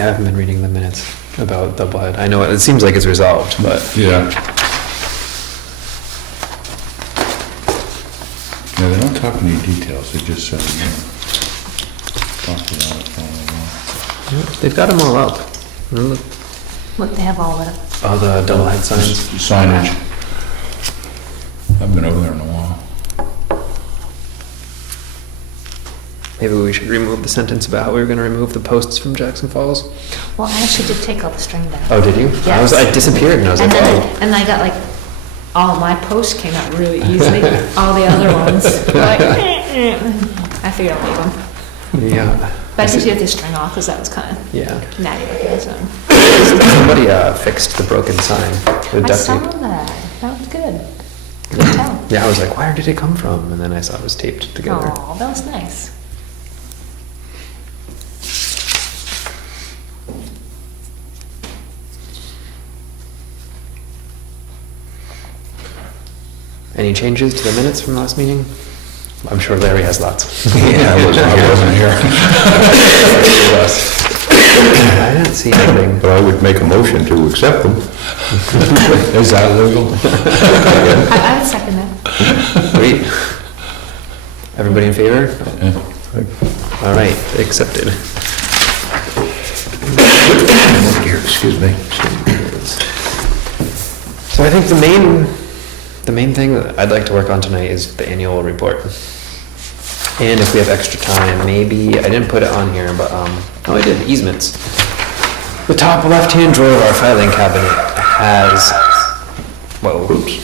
Yeah, I haven't been reading the minutes about Doublehead. I know it seems like it's resolved, but Yeah. Yeah, they don't talk any details, they just, talk about it, blah, blah, blah. they've got them all up. Look, Look, they have all the, all the Doublehead signs. Signage. I've been over there in a while. Maybe we should remove the sentence about we were gonna remove the posts from Jackson Falls. well, I actually did take all the string down. Oh, did you? Yes. I disappeared and I was And like, then, oh. and I got like, all my posts came out really easily, all the other ones, like, I figured I'll leave them. Yeah. But I did get the string off, because that was kind of Yeah. natty looking, so. Somebody fixed the broken sign with I duct saw tape. that was good. Good tell. Yeah, I was like, where did it come from? And then I saw it was taped together. Oh, that was nice. Any changes to the minutes from last meeting? I'm sure Larry has lots. Yeah, I wasn't here. I didn't see anything. But I would make a motion to accept them. Is that legal? I would second that. Sweet. Everybody in favor? All right, accepted. Oh, dear, excuse me. So I think the main thing that I'd like to work on tonight is the annual report. And if we have extra time, maybe, I didn't put it on here, but, oh, I did, easements. The top left-hand drawer of our filing cabinet has, whoa, oops.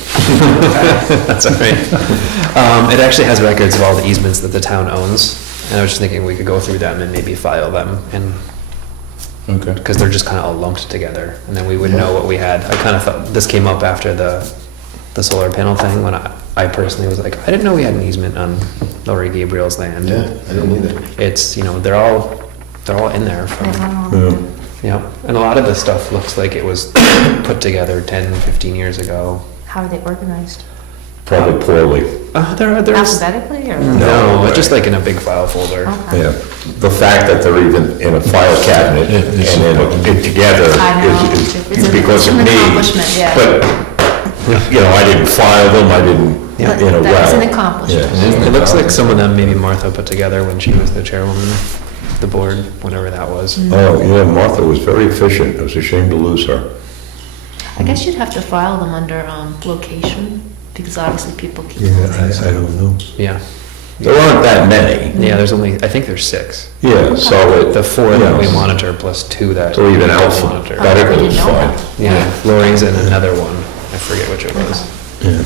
That's all right. It actually has records of all the easements that the town owns. And I was just thinking we could go through them and maybe file them, and Okay. because they're just kind of all lumped together, and then we would know what we had. I kind of thought, this came up after the solar panel thing, when I personally was like, I didn't know we had an easement on Lori Gabriel's land. Yeah, I didn't either. It's, you know, they're all in there from, yeah, and a lot of this stuff looks like it was put together 10, 15 years ago. How are they organized? Probably poorly. There's, Alphabetically, or? no, but just like in a big file folder. Okay. Yeah, the fact that they're even in a file cabinet and then it together I know. is because of It's an me. accomplishment, yeah. But, you know, I didn't file them, I didn't, Yeah. you know, well. That's an accomplishment. Yeah. It looks like some of them maybe Martha put together when she was the chairwoman of the board, whatever that was. Oh, yeah, Martha was very efficient. It was a shame to lose her. I guess you'd have to file them under, location, because obviously people keep. I don't know. Yeah. There aren't that many. Yeah, there's only, I think there's 6. Yeah, so The 4 that we yeah. monitor plus 2 that. So even we don't Alpha, monitor. I that didn't is know fine. that. Yeah, Lori's in another one. I forget which it was. Yeah.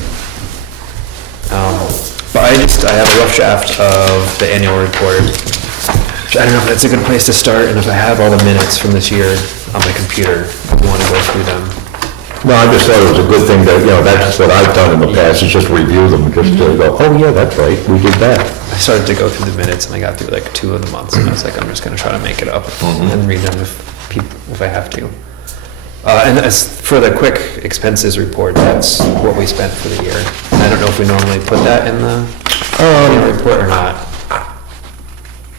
But I have a rough draft of the annual report. Which I don't know if that's a good place to start, and if I have all the minutes from this year on my computer, if you want to go through them. No, I just thought it was a good thing that, you know, that's what I've done in the past, is just review them, just to go, oh, yeah, that's right, we did that. I started to go through the minutes, and I got through like 2 of the months, and I was like, I'm just gonna try to make it up and read them if I have to. And as for the quick expenses report, that's what we spent for the year. And I don't know if we normally put that in the annual report or not,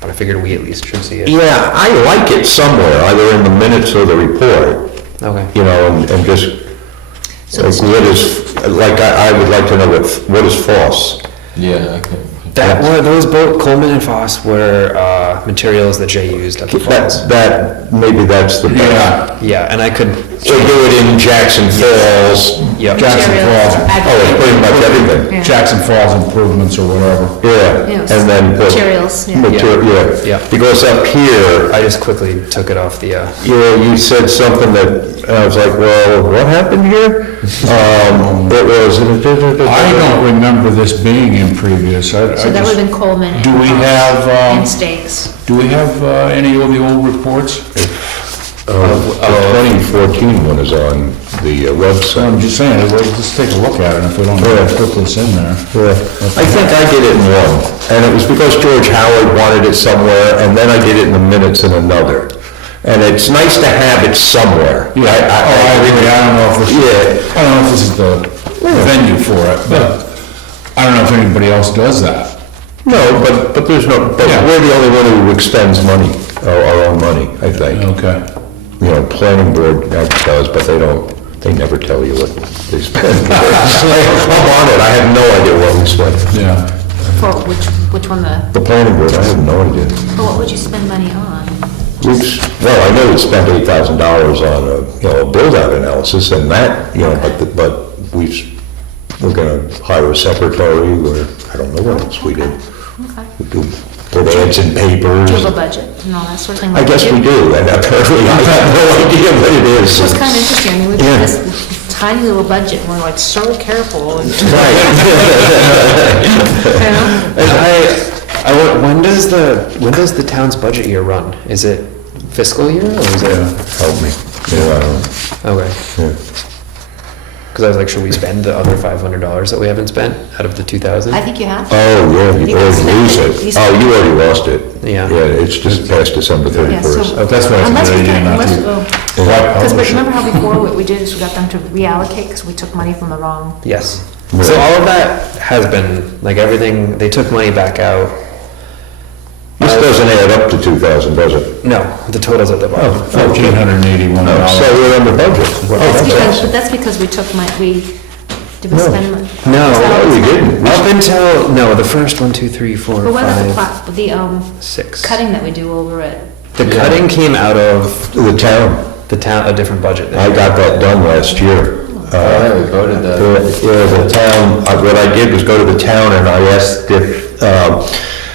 but I figured we at least should see it. Yeah, I like it somewhere, either in the minutes or the report, Okay. you know, and just, So like, it's- what is, like, I would like to know what is false. Yeah, I can. Those both, Coleman and Foss, were materials that Jay used at the falls. Maybe that's the best. Yeah, and I could, So do it in Jackson Falls. yeah. Jackson Materials, Falls. Oh, it's pretty much everything. Yeah. Jackson Falls improvements or whatever. Yeah, Yes. and then put. Materials, yeah. Yeah. Yeah. Because up here, I just quickly took it off the, yeah, you said something that, I was like, well, what happened here? It was. I don't remember this being in previous. So that would have been Coleman and. Do we have, And Stakes. do we have any of the old reports? The 2014 one is on the So I'm website. just saying, let's just take a look at it if we don't Yeah. put this in there. Yeah. I think I did it in one, and it was because George Howard wanted it somewhere, and then I did it in the minutes in another. And it's nice to have it somewhere. Yeah, I agree, I don't know if this, Yeah. I don't know if this is the venue for it, but I don't know if anybody else does that. No, but there's no, but Yeah. we're the only one who expends money, our own money, I think. Okay. planning board does, but they never tell you what they spend. I'm on it, I have no idea what we spent. Yeah. For which one The planning board, I have no idea. but what would you spend money on? Well, I know we spent $8,000 on a build-out analysis and that, but we're gonna hire a secretary, or I don't know what else we did. Okay. We do put ads in papers. Do you have a budget and all that sort of thing? I guess we do, and apparently I have no idea what it is. It's kind of interesting, I mean, we've Yeah. got this tiny little budget, and we're like so careful, and, you Right. know? And when does the town's budget year run? Is it fiscal year or is it? Help me. Yeah, I don't know. Okay. Yeah. Because I was like, should we spend the other $500 that we haven't spent out of the 2,000? I think you have. Oh, yeah, you You already spent lose it. it. You Oh, spent you already lost it. Yeah. Yeah, it's just past December Yeah, 31st. so- That's why it's a Unless good we idea can- not unless- to. oh. Why Because publish it? remember how before what we did is we got them to reallocate, because we took money from the wrong, Yes. Right. So all of that has been, like everything, they took money back out. This doesn't add up to 2,000, does it? No, the total's at the bottom. $1,481. So we're under budget. Oh, that's because, awesome. but that's because we took money, did we No. spend money? No, Is that no, what we spent? didn't. Up until, no, the first 1, 2, 3, 4, But what about 5, the 6. cutting that we do over it? The cutting came out of The town, the town, a different budget. I got that done last year. we voted The town, what I did was go to the town and I asked if,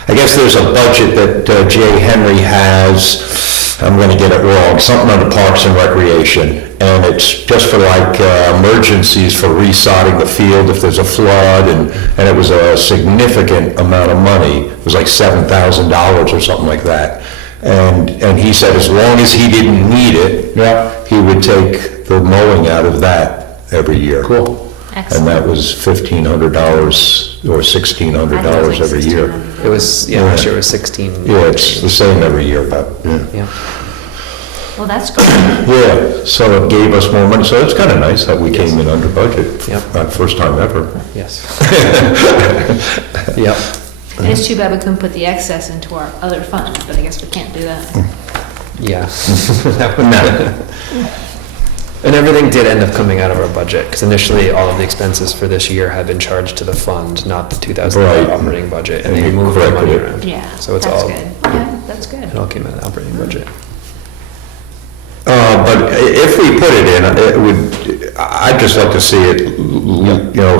I guess there's a budget that Jay Henry has, I'm gonna get it wrong, something under Parks and Recreation. And it's just for like emergencies for resodding the field if there's a flood, and it was a significant amount of money. It was like $7,000 or something like that. And he said as long as he didn't need it, Yeah. he would take the mowing out of that every year. Cool. And Excellent. that was $1,500 or $1,600 every year. It was, yeah, last year it was 16. Yeah, it's the same every year, but, yeah. Yeah. Well, that's good. Yeah, so it gave us more money, so it's kind of nice that we came in under budget. Yep. First time ever. Yes. Yep. And it's too bad we couldn't put the excess into our other fund, but I guess we can't do that. Yeah. That would- And everything did end up coming out of our budget, because initially all of the expenses for this year had been charged to the fund, not the 2,000 Right. operating budget, and And they you moved the money corrected it. around. Yeah, So it's that's all, good. Yeah, that's good. it all came out of the operating budget. But if we put it in, it would, I'd just like to see it,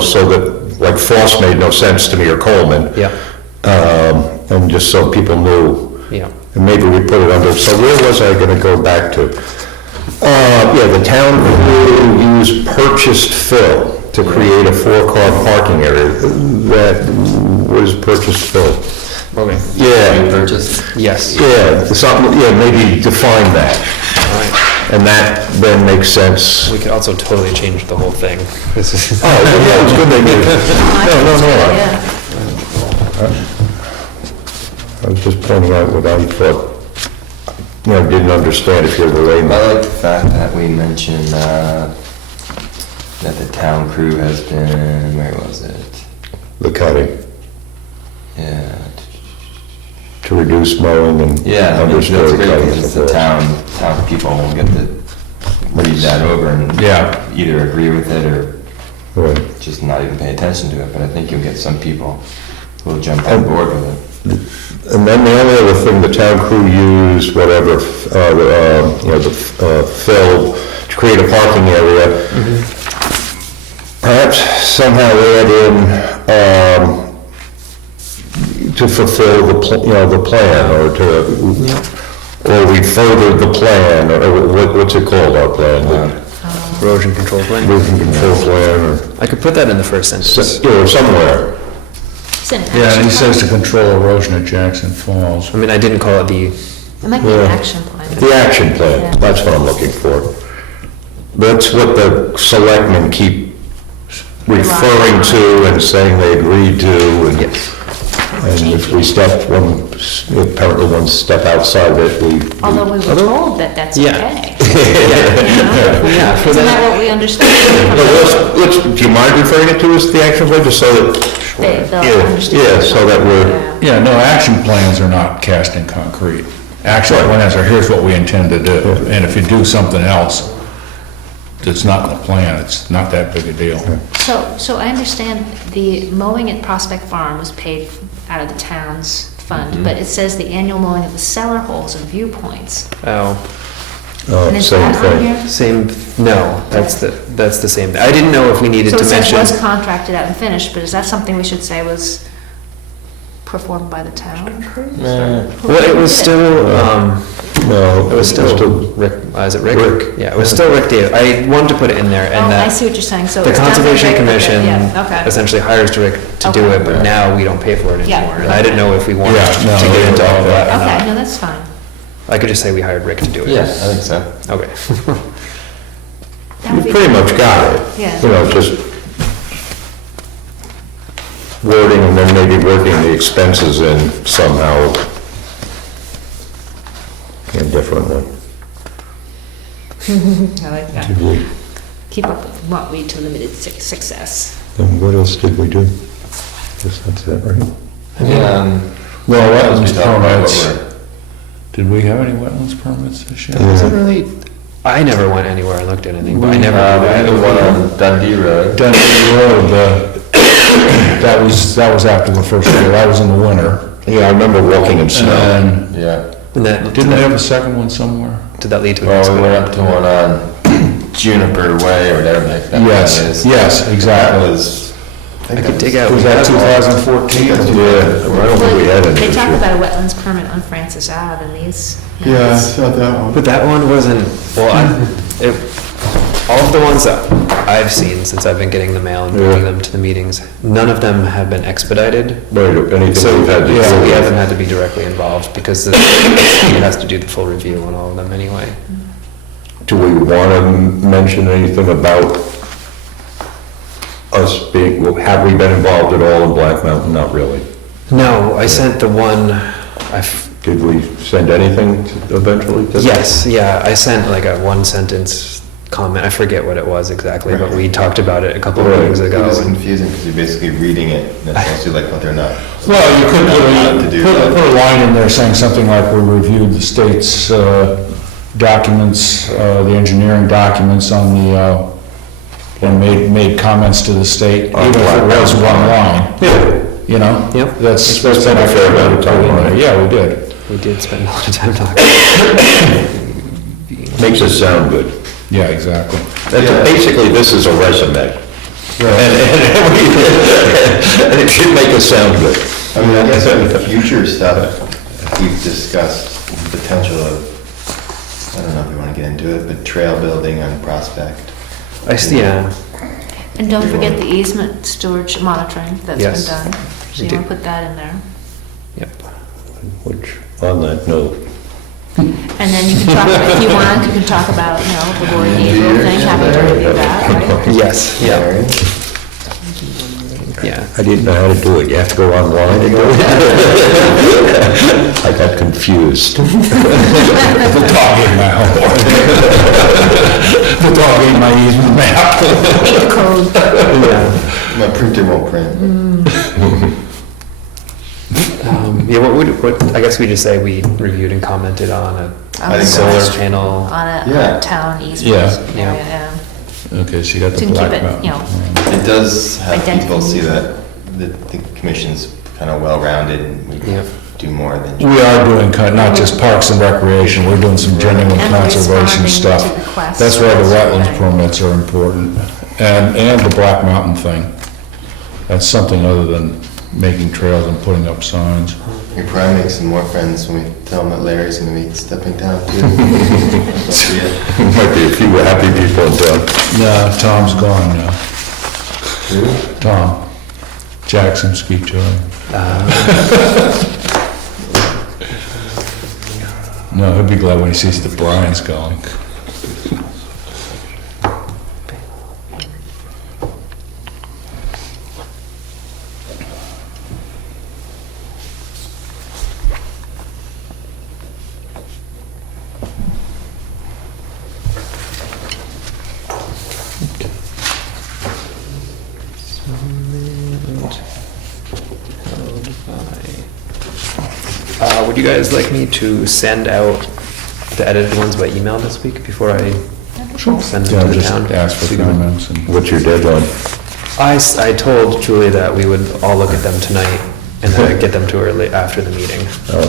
so that, like Foss made no sense to me, or Coleman. Yeah, And just so people knew. yeah. And maybe we put it under, so where was I gonna go back to? The town will use purchased fill to create a 4-car parking area. What is purchased fill? Okay. Yeah, Purchase? Yes. yeah, something, yeah, maybe define that. All right. And that then makes sense. We could also totally change the whole thing. This is, Oh, yeah, it's good they did. No, Yeah. I was just pointing out what I thought, didn't understand if you're the I layman. like the fact that we mentioned, that the town crew has been, where was it? The cutting, Yeah. to reduce mowing and Yeah, I mean, that's understory great, cutting. because it's the town people will get to read that over and Yeah. either agree with it or Right. just not even pay attention to it, but I think you'll get some people who will jump on board with it. And then the only other thing, the town crew used whatever, fill to create a parking area. Perhaps somehow add in, to fulfill the plan, or or we furthered the plan, or what's it called, our plan? erosion control plan. Erosion control plan, I could put that in the first sentence. or somewhere. It's an Yeah, and he action says to plan. control erosion at Jackson Falls. I mean, I didn't call it the, It might be an Yeah. action plan. The action plan, that's what I'm looking for. That's what the selectmen keep referring to and saying they agreed to, and if we apparently one step outside of it, we... Although we were told that that's Yeah. okay. yeah, for Isn't that that, what we understood? Do you mind referring it to as the action plan, just so that... They'll Yeah, understand. yeah, so that we're... Yeah. Yeah, no, action plans are not cast in concrete. actual plans are, here's what we intend to do. And if you do something else that's not in the plan, it's not that big a deal. So I understand the mowing at Prospect Farm was paid out of the town's fund, but it says the annual mowing of the cellar holes and viewpoints. Oh, And is Same that on thing. here? same, no, that's the same thing. I didn't know if we needed So to it says mention. was contracted out and finished, but is that something we should say was performed by the town? Well, it was still, No, it was still Rick, is it Rick? Rick. Yeah, it was still Rick Davis. I wanted to put it in there Oh, and I that see what you're saying, so. the it's done by Conservation Rick, okay, Commission yeah, okay. essentially hires Rick to do Okay. it, but now we don't pay for it Yeah. anymore. And I didn't know if we wanted Yeah, no, to get into all of that or Okay, not. no, that's fine. I could just say we hired Rick to do it. Yeah, I think so. Okay. That would you be pretty fine. much got it. Yeah. You know, just wording and then maybe working the expenses in somehow indifferently. I like that. Did we, Keep up with what we to limited success. and what else did we do? Guess that's it, right? Well, as we wetlands talk about permits, what did we have any wetlands permits this year? Wasn't really, I never went anywhere and looked at anything, but I never. We had the one on Dundee Road. Dundee Road, that was after the first year, that was in the winter. Yeah, I remember walking in snow. And Yeah. And that, didn't we have a second one somewhere? did that lead to an Well, we went accident? up to one on Juniper Way or whatever the heck that Yes, is. yes, exactly. That was. I could dig out. Was that 2014? Yeah, I don't think we had any They this talk year. about a wetlands permit on Francis Ave in these. Yeah, minutes. not that one. But that one wasn't, well, all of the ones that I've seen since I've been getting the mail and bringing them to the meetings, none of them have been expedited. Right, anything So, we've had to yeah, do. we haven't had to be directly involved because the he has to do the full review on all of them anyway. Do we want to mention anything about us being, well, have we been involved at all in Black Mountain? Not really. No, I sent the one, Did we send anything eventually? yes, yeah, I sent like a one sentence comment, I forget what it was exactly, but we talked about it a couple of Right. meetings It ago. was and- confusing because you're basically reading it and it's supposed to like what they're not. Well, you could Not to do put that. a line in there saying something like, we reviewed the state's documents, the engineering documents on the, and made comments to the state, even if it was one line, you know? Yep. That's That's been a fair amount of time on it. Yeah, we did. We did spend a lot of time talking. Makes it sound good. Yeah, exactly. Basically, this is a resume. And it should make us sound good. I mean, I guess on future stuff, we've discussed the potential of, I don't know if we want to get into it, but trail building on Prospect. I see, yeah, And don't forget the easement storage monitoring that's been Yes, done. So we you want do. to put that in there. yep. Which, on that note, And then you can talk, if you want, you can talk about, you know, the Gordon Eagle thing, having to review that, right? Yes, yeah, yeah. I didn't know how to do it. You have to go online to do it? I got confused. The dog ate my homework. The dog ate my easement map. Hate the code. Yeah. My printer won't print. Yeah, what, I guess we just say we reviewed and commented on On I the think solar that's- panel. On a Yeah. town easement. Yeah. Yeah. Okay, so you got the To keep Black it, Mountain. you know, It does have people Identical. see that the commission's kind of well-rounded and we Yep. do more than. We are doing, not just parks and recreation, we're doing some genuine And conservation responding stuff. to requests. That's why the wetlands Right. permits are important, and the Black Mountain thing. That's something other than making trails and putting up signs. We probably make some more friends when we tell them that Larry's gonna be stepping down too. So, yeah. Might be a few happy people in town. No, Tom's gone now. Tom Jackson, Ski Chili. No, he'll be glad when he sees that Brian's going. Would you guys like me to send out the edited ones by email this week before I send them Yeah, to the just town? ask for So you can- comments and. What's your deadline? I told Julie that we would all look at them tonight and then I'd get them to her after the meeting. So.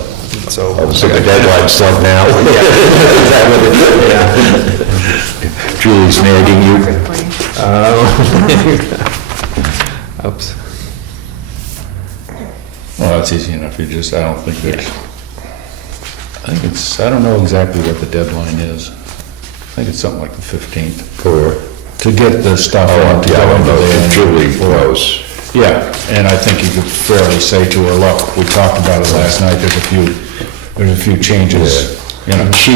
So the deadline's like now? Is that what it is? Julie's nagging you? Oops. Well, that's easy enough, I don't think there's, I don't know exactly what the deadline is. I think it's something like the 15th. To get the stuff on, to Yeah, go I don't into know if the. Julie knows. Yeah, and I think you could fairly say to her, look, we talked about it last night, there's a few changes, you know. She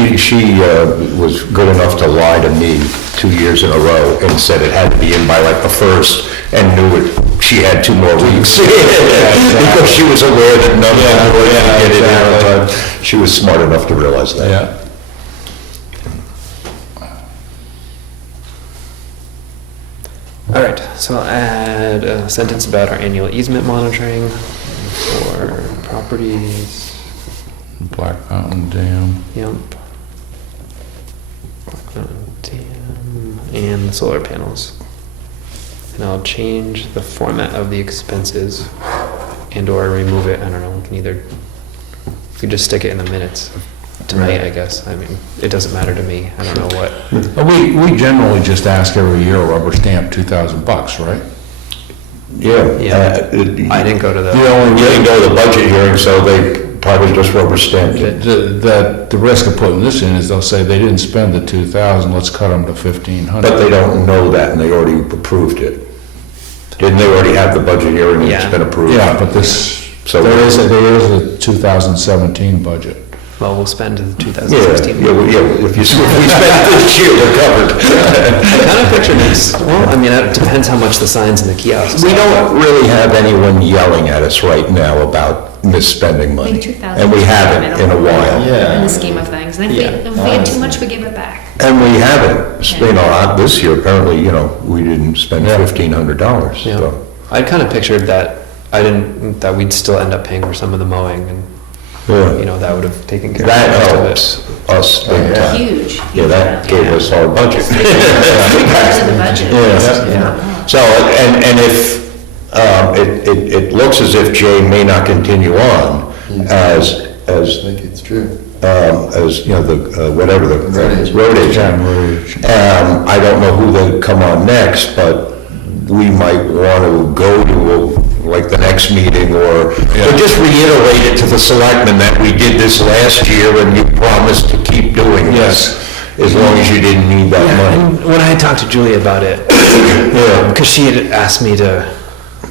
was good enough to lie to me 2 years in a row and said it had to be in by like the 1st and knew it, she had 2 more weeks. Because she was aware that none of them were going to get it in on time. She was smart enough to realize that. Yeah. All right, so I'll add a sentence about our annual easement monitoring for properties. Black Mountain Dam. Yep. Black Mountain Dam and the solar panels. And I'll change the format of the expenses and or remove it. I don't know, we can either, we could just stick it in the minutes tonight, I guess. I mean, it doesn't matter to me. I don't know what. We generally just ask every year, rubber stamp $2,000, right? Yeah. Yeah. I didn't go to You the, didn't go to the budget hearing, so they probably just rubber stamped it. The risk of putting this in is they'll say they didn't spend the 2,000, let's cut them to 1,500. But they don't know that, and they already approved it. Didn't they already have the budget hearing, and it's Yeah. been approved? Yeah, but this, So- there is a 2017 budget. well, we'll spend the Yeah, 2016. yeah, if we spend it this year, we're covered. I kind of picture this, well, I mean, it depends how much the signs in the kiosks. We don't really have anyone yelling at us right now about misspending I money. think 2,000. And we haven't in a while. Yeah. In the scheme of things. I think if we had too much, we give it back. And we haven't, this year, apparently, we didn't spend $1,500, Yeah. so. I kind of pictured that, that we'd still end up paying for some of the mowing and, Yeah. that would have taken care of That most of it. helps us big time. Huge. Yeah, that gave us our budget. 3/4 of the budget. Yeah. So, and if, it looks as if Jay may not continue on as, I think it's true. whatever the road agent. I don't know who they come on next, but we might want to go to, like, the next meeting, or just reiterate it to the selectmen that we did this last year and you promised to keep doing this, as long as you didn't need that money. And when I had talked to Julie about it, because she had asked me to,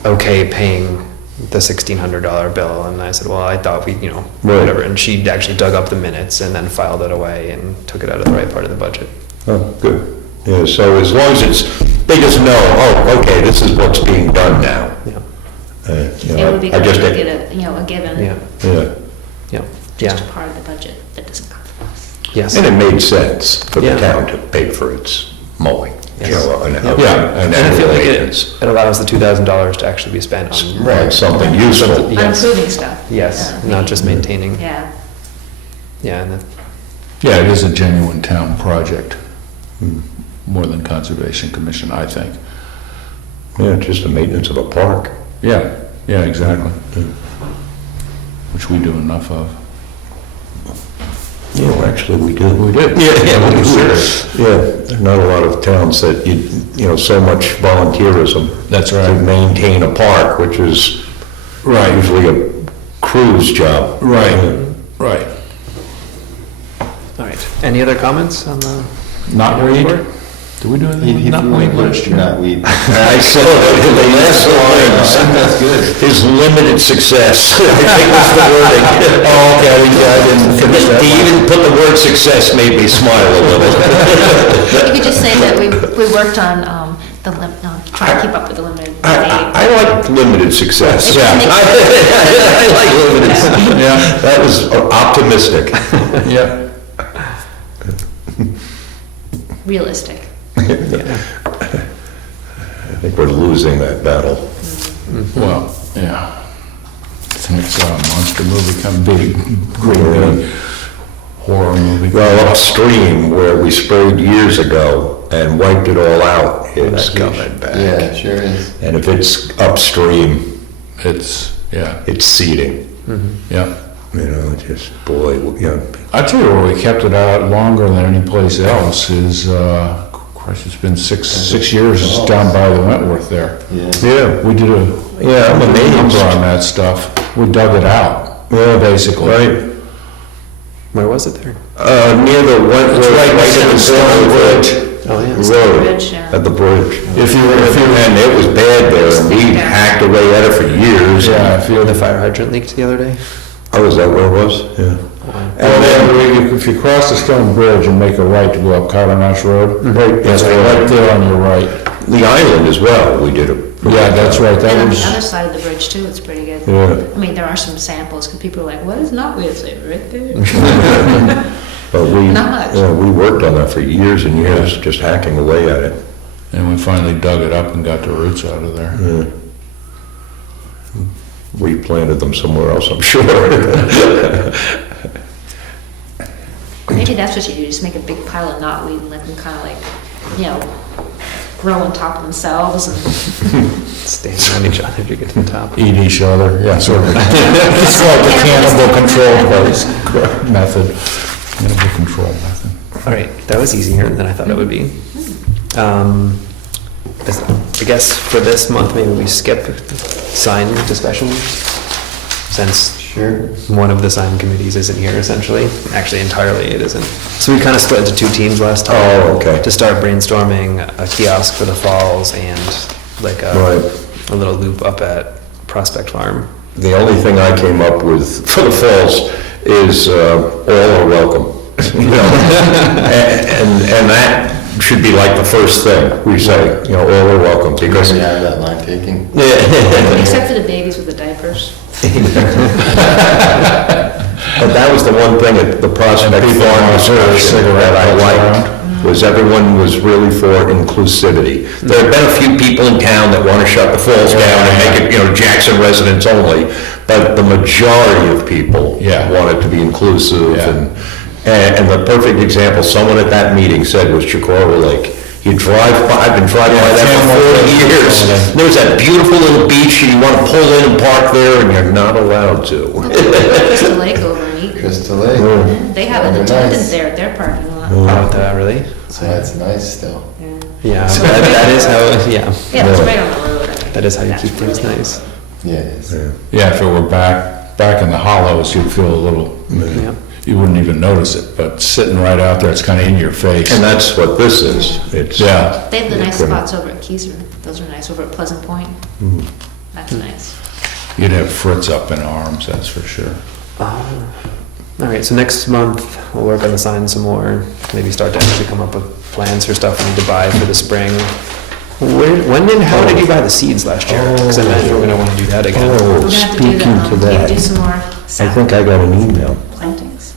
okay, paying the $1,600 bill, and I said, well, I thought we, whatever, and she actually dug up the minutes and then filed it away and took it out of the right part of the budget. Oh, good. Yeah, so as long as they just know, oh, okay, this is what's being done now. Yeah, It would be I good just- to get a given, yeah, Yeah, just a yeah, part of the budget that doesn't come from us. yes. and it made sense for the Yeah. town to pay for its mowing, Yes. and And I feel like maintenance. it allows the $2,000 to actually be spent on, Right, something useful. On Yes. improving stuff. yes, not just maintaining, Yeah. yeah, and then, Yeah, it is a genuine town project, more than Conservation Commission, I think. Yeah, just the maintenance of a park. Yeah, exactly. Which we do enough of. Yeah, well, actually, we do. We do. Yeah, we do. Yeah, there are not a lot of towns that, so much volunteerism. That's To right. maintain a park, which is Right. usually a crew's job. Right, right. all right. Any other comments on the? Not weed? report? Did we do anything with not weed last year? Not weed. I saw that in the last line. That's good. His limited success, I think was the wording. Oh, okay, I didn't finish that. He even put the word success, made me smile a little. You could just say that we worked on trying to keep up with the limited aid. I like limited success. Yeah. I like limited, Yeah, that was optimistic. yeah. Realistic. I think we're losing that battle. Well, yeah. It's a monster movie, kind of big, great big horror movie. Well, upstream, where we sprayed years ago and wiped it all out, it's coming back. Yeah, it sure is. And if it's upstream, It's, yeah, it's seeding, yeah. you know, just, boy, you know. I tell you where we kept it out longer than any place else is, Christ, it's been six years, it's down by the Wentworth there. Yeah. Yeah, We did a Yeah, I'm amazed. number on that stuff. We dug it out, basically. right. Where was it there? Near the Wentworth, It's right right next to at the the Stone Bridge. Oh, yeah. Road, Bridge, yeah. at the bridge. If you, And it was bad there, and we hacked away at it for years. yeah, if you, The fire hydrant leaked the other day? Oh, is that where it was? Yeah. and then if you cross the Stone Bridge and make a right to go up Cotton Notch Road, right, that's right there on your right. The island as well, we did it. Yeah, that's right, And that on the was, other side of the bridge too, it's pretty good. Yeah. I mean, there are some samples, because people are like, what is knotweed? It's like, right there. But we, Not much. yeah, we worked on that for years and years, just hacking away at it. and we finally dug it up and got the roots out of there. Yeah. We planted them somewhere else, I'm sure. Maybe that's what you do, just make a big pile of knotweed and let them kind of like, you know, grow on top of themselves and. Standing on each other to get to the top. Eat each other, yeah, sort of. It's like the cannibal control place method, cannibal control method. All right, that was easier than I thought it would be. I guess for this month, maybe we skip sign discussion, since Sure. one of the sign committees isn't here essentially. Actually, entirely it isn't. So we kind of split into two teams last time. Oh, okay. To start brainstorming a kiosk for the falls and like Right. a little loop up at Prospect Farm. The only thing I came up with for the falls is all are welcome. You know, and that should be like the first thing we say, you know, all are welcome, because We have that line taking. Except for the babies with the diapers. But that was the one thing at the Prospect And people Farm want to throw a discussion cigarette that I around. liked, was everyone was really for inclusivity. There have been a few people in town that want to shut the falls down and make it, you know, Jackson residents only, but the majority of people Yeah. want it to be inclusive, Yeah. and the perfect example, someone at that meeting said was Chicora Lake. You drive by, I've been driving by that for 40 years. There's that beautiful little beach, and you want to pull in and park there, and you're not allowed to. Crystal Lake over in Eaton. Crystal Lake. They have an They're attendant nice. there at their parking lot. Oh, that really? So that's nice still. Yeah, that is how, yeah, Yeah, it's right on the road. I mean, that is how you that's keep things really nice. Yeah, it is. Yeah, if it were back in the hollows, you'd feel a little, Yeah. you wouldn't even notice it, but sitting right out there, it's kind of in your face. And that's what this is. It's, Yeah, They have the nice Good. spots over at Keyser. Those are nice, over at Pleasant Point. That's nice. you'd have Fritz up in arms, that's for sure. All right, so next month, we'll work on the sign some more, maybe start to actually come up with plans for stuff we need to buy for the spring. When and how did you buy the seeds last year? Because I imagine we're gonna wanna do that again. We're Oh, gonna have to do speaking to that, do some more I think I got an email plantings.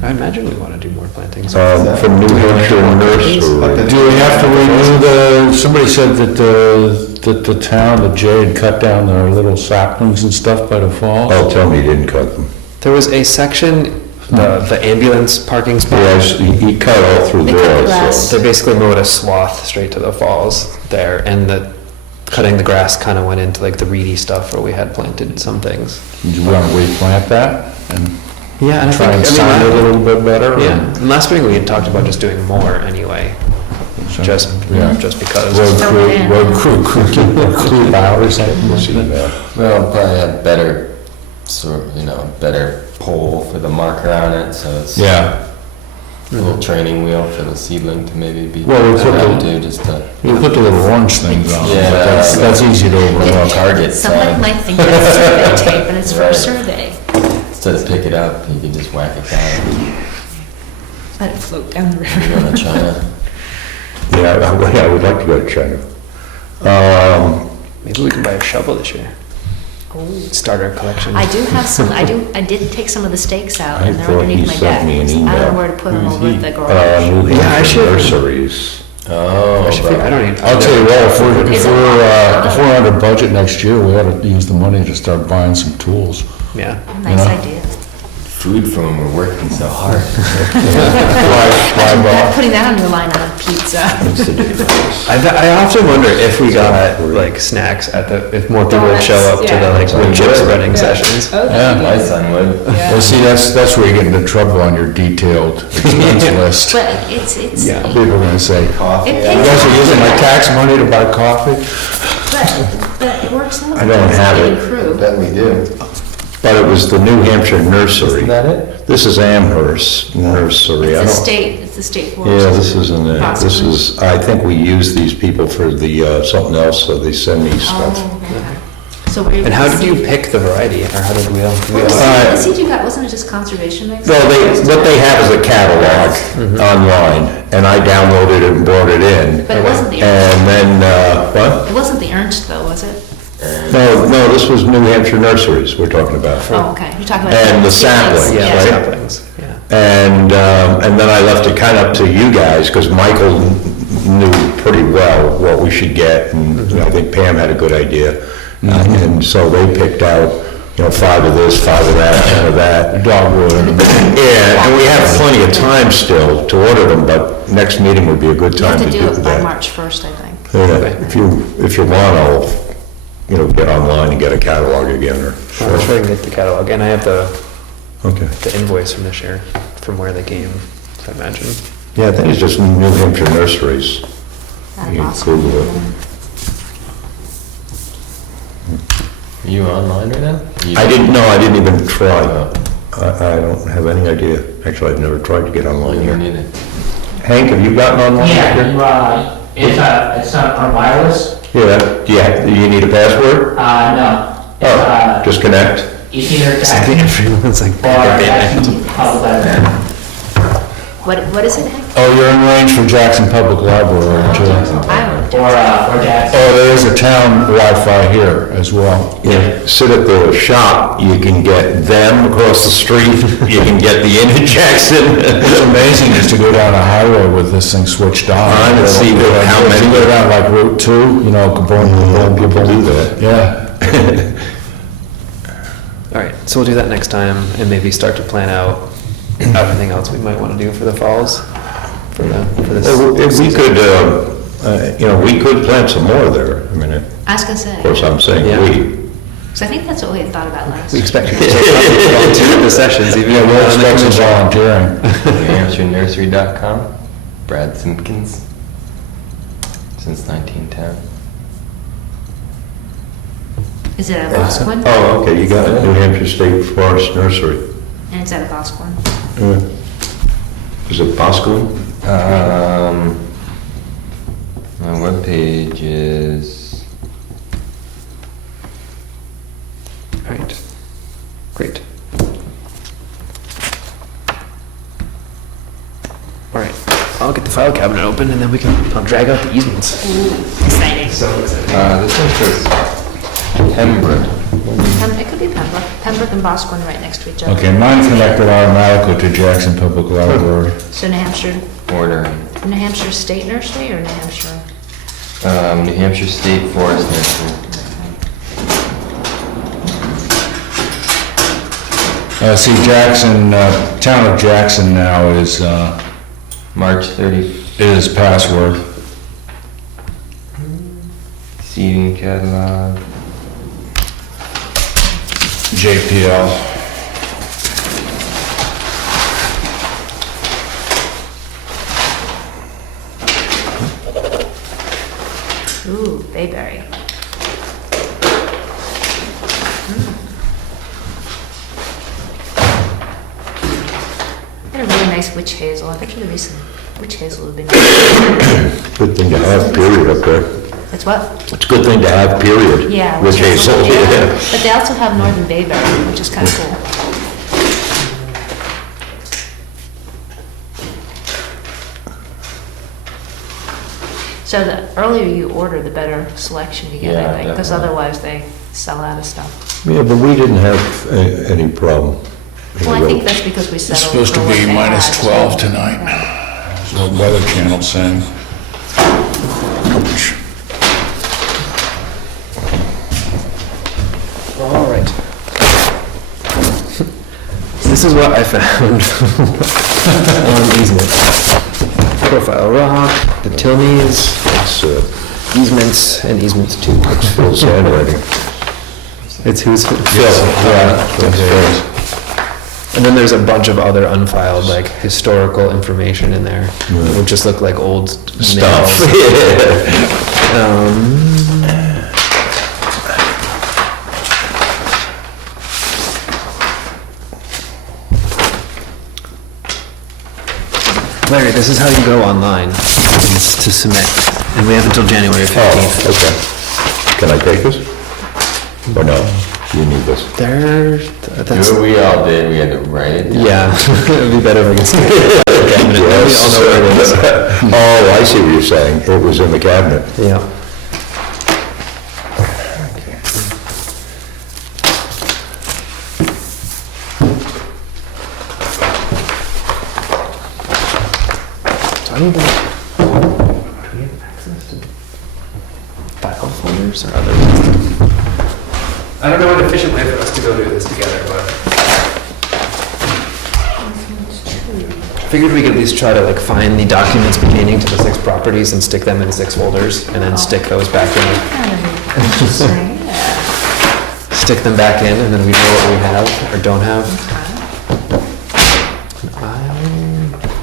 I imagine we wanna do more plantings. from New Hampshire Nursery. Do we have to renew somebody said that the town, that Jay had cut down their little saplings and stuff by the fall? Oh, tell me he didn't cut them. There was a section, the ambulance parking spot. Yes, he cut all through They cut there, the grass. so. They basically mowed a swath straight to the falls there, and cutting the grass kind of went into like the reedy stuff where we had planted some things. Do you want to replant that and Yeah, and I try think, and I mean, sign it a little bit better? or- yeah, and last spring we had talked about just doing more anyway, just because. Road crew hours, Well, probably have better, better pole for the marker on it, so it's Yeah, a little training wheel for the seedling to maybe be Well, we put around the- to, just to you put the little orange things on, Yeah. but that's easy to overlook. target Someone sign. might think that's survey tape, but it's for a Right. survey. Instead of pick it up, you can just whack it down. Let it float down the You river. go to China. Yeah, I would like to go to China. Maybe we can buy a shovel this year, start our collection. I do have some, I did take some of the stakes out, I and they're thought he underneath my sent deck. me an I don't know email. where to put them over at the New garage. Yeah, I Hampshire should- Nurseries. Oh, I don't even. I'll tell you what, Is it- if we're under budget next year, we ought to use the money to start buying some tools. Yeah. Nice Yeah. idea. food from when we're working so hard. Putting that on your line on pizza. I often wonder if we got like snacks at the, if more people would show up to the Donuts, like wood chip yeah. spreading sessions. Yeah. My son would. Well, see, that's where you get into trouble on your detailed expense list. But it's, Yeah. People are gonna say, Coffee. It you pays- guys are using my tax money to buy coffee? but it works out. I don't have it. Crew. Bet we do. But it was the New Hampshire Nursery. Isn't that it? This is Amherst Nursery. I It's don't- the state forest. Yeah, this isn't it. This Possibly. is, I think we use these people for the, something else, so they send me stuff. Oh, okay. So where And how did you pick the variety, or how did we all? The seed you got, wasn't it just conservation mix? Well, what they have is a catalog online, and I downloaded it and brought it in. But it wasn't the, And then, what? it wasn't the Ernst though, was it? No, this was New Hampshire Nurseries we're talking about. Oh, okay, you're talking about. And the seedlings, saplings, Yeah, right? saplings, yeah. And then I left it kind of up to you guys, because Michael knew pretty well what we should get, and I think Pam had a good idea. And so they picked out, 5 of this, 5 of that, 10 of that. Dogwood. Yeah, and we have plenty of time still to order them, but next meeting would be a good You have time to to do do it by that. March 1st, I think. Yeah, if you want, I'll, get online and get a catalog again, or, I'm sure I can get the catalog, and I have the okay. invoice from this year, from where they came, I imagine. Yeah, I think it's just New Hampshire Nurseries. That's You can awesome. Google it. Are you online right now? I didn't even try. I don't have any idea. Actually, I've never tried to get online You here. need it. Hank, have you gotten online? Yeah, it's on wireless. Yeah, do you need a password? No. Oh, just connect? It's either I think Jackson everyone's like, or Jackson Public Library. What is it, Hank? Oh, you're in range for Jackson Public Library, aren't you? I don't Or Jackson. Oh, there is a town Wi-Fi here as well. Yeah, sit at the shop, you can get them across the street, you can get the Inn in Jackson. It's amazing just to go down a highway with this thing switched on. On and see how If many- you go down like Route 2, kaboom, People do that. Yeah. all right, so we'll do that next time, and maybe start to plan out everything else we might want to do for the falls, for this. If we could, we could plant some more there. I mean, I was gonna say, of course, I'm saying Yeah. we. because I think that's what we had thought about last. We expect you to volunteer at the sessions, even Yeah, if we're you're not on the expecting commission. volunteering. NewHampshireNursery.com, Brad Simpkins, since 1910. Is it at Bosquen? Oh, okay, you got it, New Hampshire State Forest Nursery. And it's at Bosquen. Is it Bosco? My webpage is, All right, great. All right, I'll get the file cabinet open, and then I'll drag out the easements. Exciting. So exciting. this one says Pembroke. It could be Pembroke. Pembroke and Bosquen right next to each other. Okay, mine connected automatically to Jackson Public Library. So New Hampshire State Nursery or New Hampshire? New Hampshire State Forest Nursery. See, Jackson, town of Jackson now is March 30, password. seeding catalog. JPL. Ooh, Bayberry. Got a really nice witch hazel. I bet you the recent witch hazel would be nice. Good thing to have, period, up there. It's what? It's a good thing to have, period. Yeah. Which hazel, yeah. But they also have Northern Bayberry, which is kind of cool. So the earlier you order, the better selection you get, Yeah, I think, because definitely. otherwise they sell out of stuff. Yeah, but we didn't have any problem. Well, I think that's because we It's settled. supposed to for what be they minus had. 12 tonight. That's what Weather Channel saying. This is what I found on easement. Profile rock, the Tilneys, easements, and easements too. Phil's handwriting. It's who's, Yeah. and then there's a bunch of other unfiled, like, historical information in there. It would just look like old Stuff. mails. Larry, this is how you go online, is to submit, and we have until January 15th. Oh, okay. Can I take this? Or no? You need this? There, that's, We all did, we had to write it. yeah, it'd be better if I could see it. We all know where it is. Oh, I see what you're saying. It was in the cabinet. Yeah. So I don't think, do we have access to file folders or other? I don't know an efficient way for us to go do this together, but I figured we could at least try to like find the documents pertaining to the 6 properties and stick them in 6 folders and then stick those back in. Interesting. Stick them back in and then we know what we have or don't have.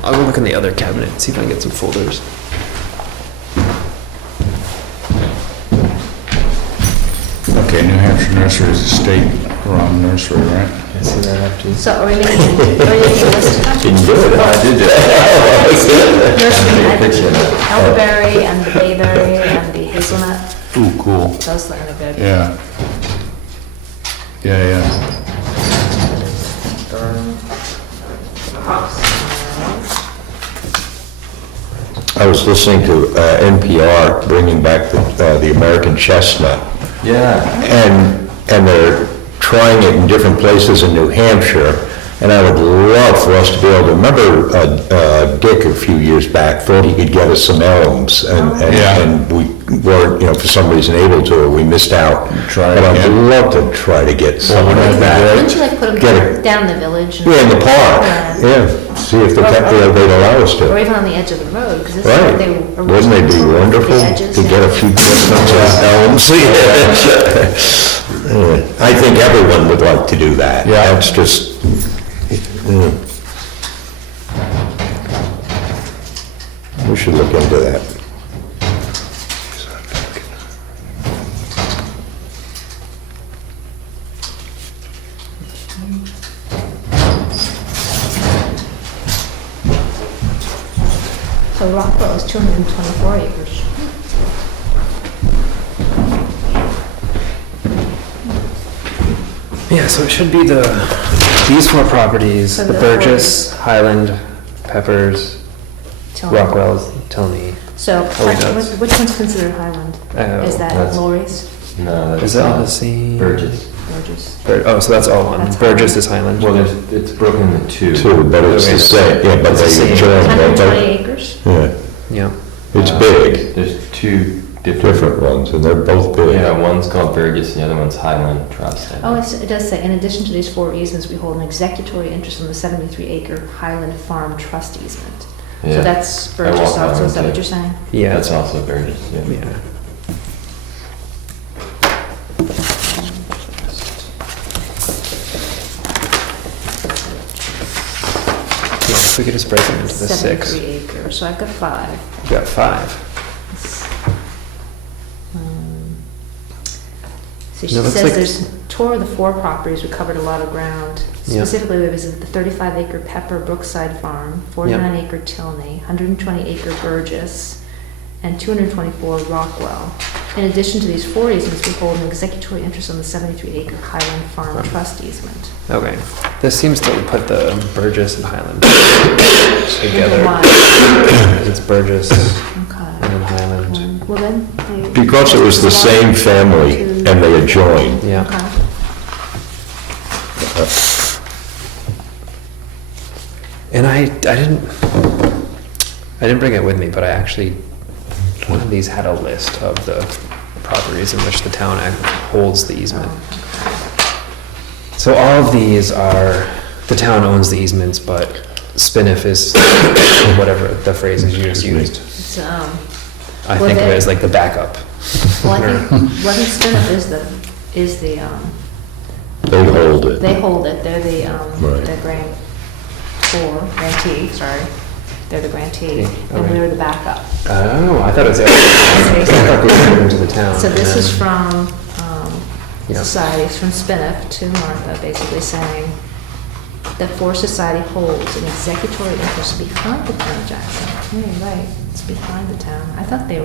I'll go look in the other cabinet and see if I can get some folders. Okay, New Hampshire Nursery is a state-run nursery, right? I see that after. So are we making a list of them? Didn't do it. I did it. Nursery, elderberry and the bayberry and the hazelnut, Ooh, cool. those look really good. Yeah. Yeah. I was listening to NPR bringing back the American chestnut. Yeah. And they're trying it in different places in New Hampshire, and I would love for us to be able to, remember Dick a few years back thought he could get us some elms, Yeah. and we weren't, for some reason able to, or we missed out. Try But I'd again. love to try to get some wouldn't like it be that. Wouldn't you like put Get them it. down the village? and- Yeah, in the park, yeah, see if they'd allow us Or to. even on the edge of the road, because this is Right, what they were. wouldn't they be wonderful The edges, to get a yeah. few chestnuts and elms? Yeah. I think everyone would like to do that. Yeah. That's just, we should look into that. So Rockwell is 224 acres. Yeah, so it should be these 4 properties, So the the Burgess, Highland, Peppers, Tilney. Rockwell's, Tilney. So Oh, he does. which one's considered Highland? Is that that's- Lori's, No, that's. Is it all the same? Burgess. Burgess? Oh, so that's all one. That's Burgess Highland. is Highland. Well, it's broken into 2. Too, but it's the same, yeah, but It's the they same. join, don't 120 they? acres? Yeah, Yeah. it's big, There's 2 different ones, and they're both big. Yeah, one's called Burgess, and the other one's Highland Trust. I Oh, think. it does say, in addition to these 4 easements, we hold an executory interest in the 73-acre Highland Farm Trust easement. So Yeah. that's I Burgess walked that also, one is that what too. you're saying? Yeah. That's also Burgess, yeah. Yeah. Yeah, if we could just break them into the 6. 73 acres, so I've got 5. We got 5. So No, she it looks says like- there's, tour of the 4 properties, we covered a lot of ground. Yeah. Specifically, we visited the 35-acre Pepper Brookside Farm, 49-acre Tilney, 120-acre Burgess, and 224 Rockwell. In addition to these 4 easements, we hold an executory interest on the 73-acre Highland Farm Trust easement. Okay. This seems to put the Burgess and Highland together. Why? It's Burgess and Okay. then Highland. Well then, they. Because it was the same family, and they adjoined. Yeah. Okay. And I didn't bring it with me, but I actually, one of these had a list of the properties in which the town holds the easement. So all of these are the town owns the easements, but Spiniff is, whatever the phrase is used. It's, I Well, think of it they- as like the backup. well, I think Spiniff is the, They hold it. they hold it, they're the Right. grantee, sorry. They're the grantee, Yeah, and okay. we're the backup. Oh, I thought it was the other way. I thought they were given to the town. So this and is then- from, Yeah. societies, from Spiniff to Martha, basically saying that Forest Society holds an executory interest behind the town of Jackson. Yeah, right, it's behind the town. I thought we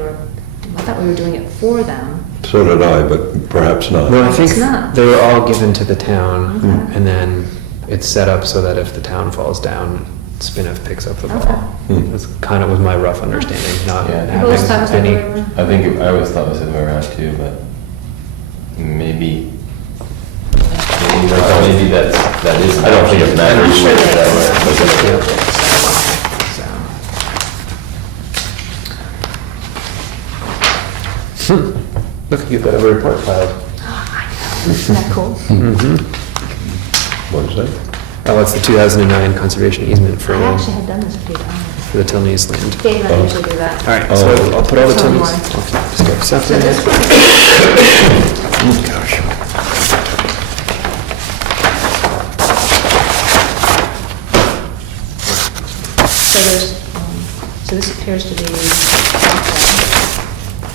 were doing it for them. So did I, but perhaps not. No, I think It's not. they were all given to the town, Okay. and then it's set up so that if the town falls down, Spiniff picks up the Okay. ball. That's kind of was my rough understanding, not Yeah. I've always thought it was the having other any. way around. I think, I always thought it was the other way around too, but maybe, maybe that is. I don't think it matters. I'm sure they, That way. I'm sure they do it, so. Look, you've got a report filed. Isn't that cool? What is that? Oh, it's the 2009 conservation easement for I actually have done this a few times. the Tilney's land. Dave and I usually do that. All right, so I'll put all the That's Tilneys. one. Just go So separate. this one, Gosh. so there's, so this appears to be,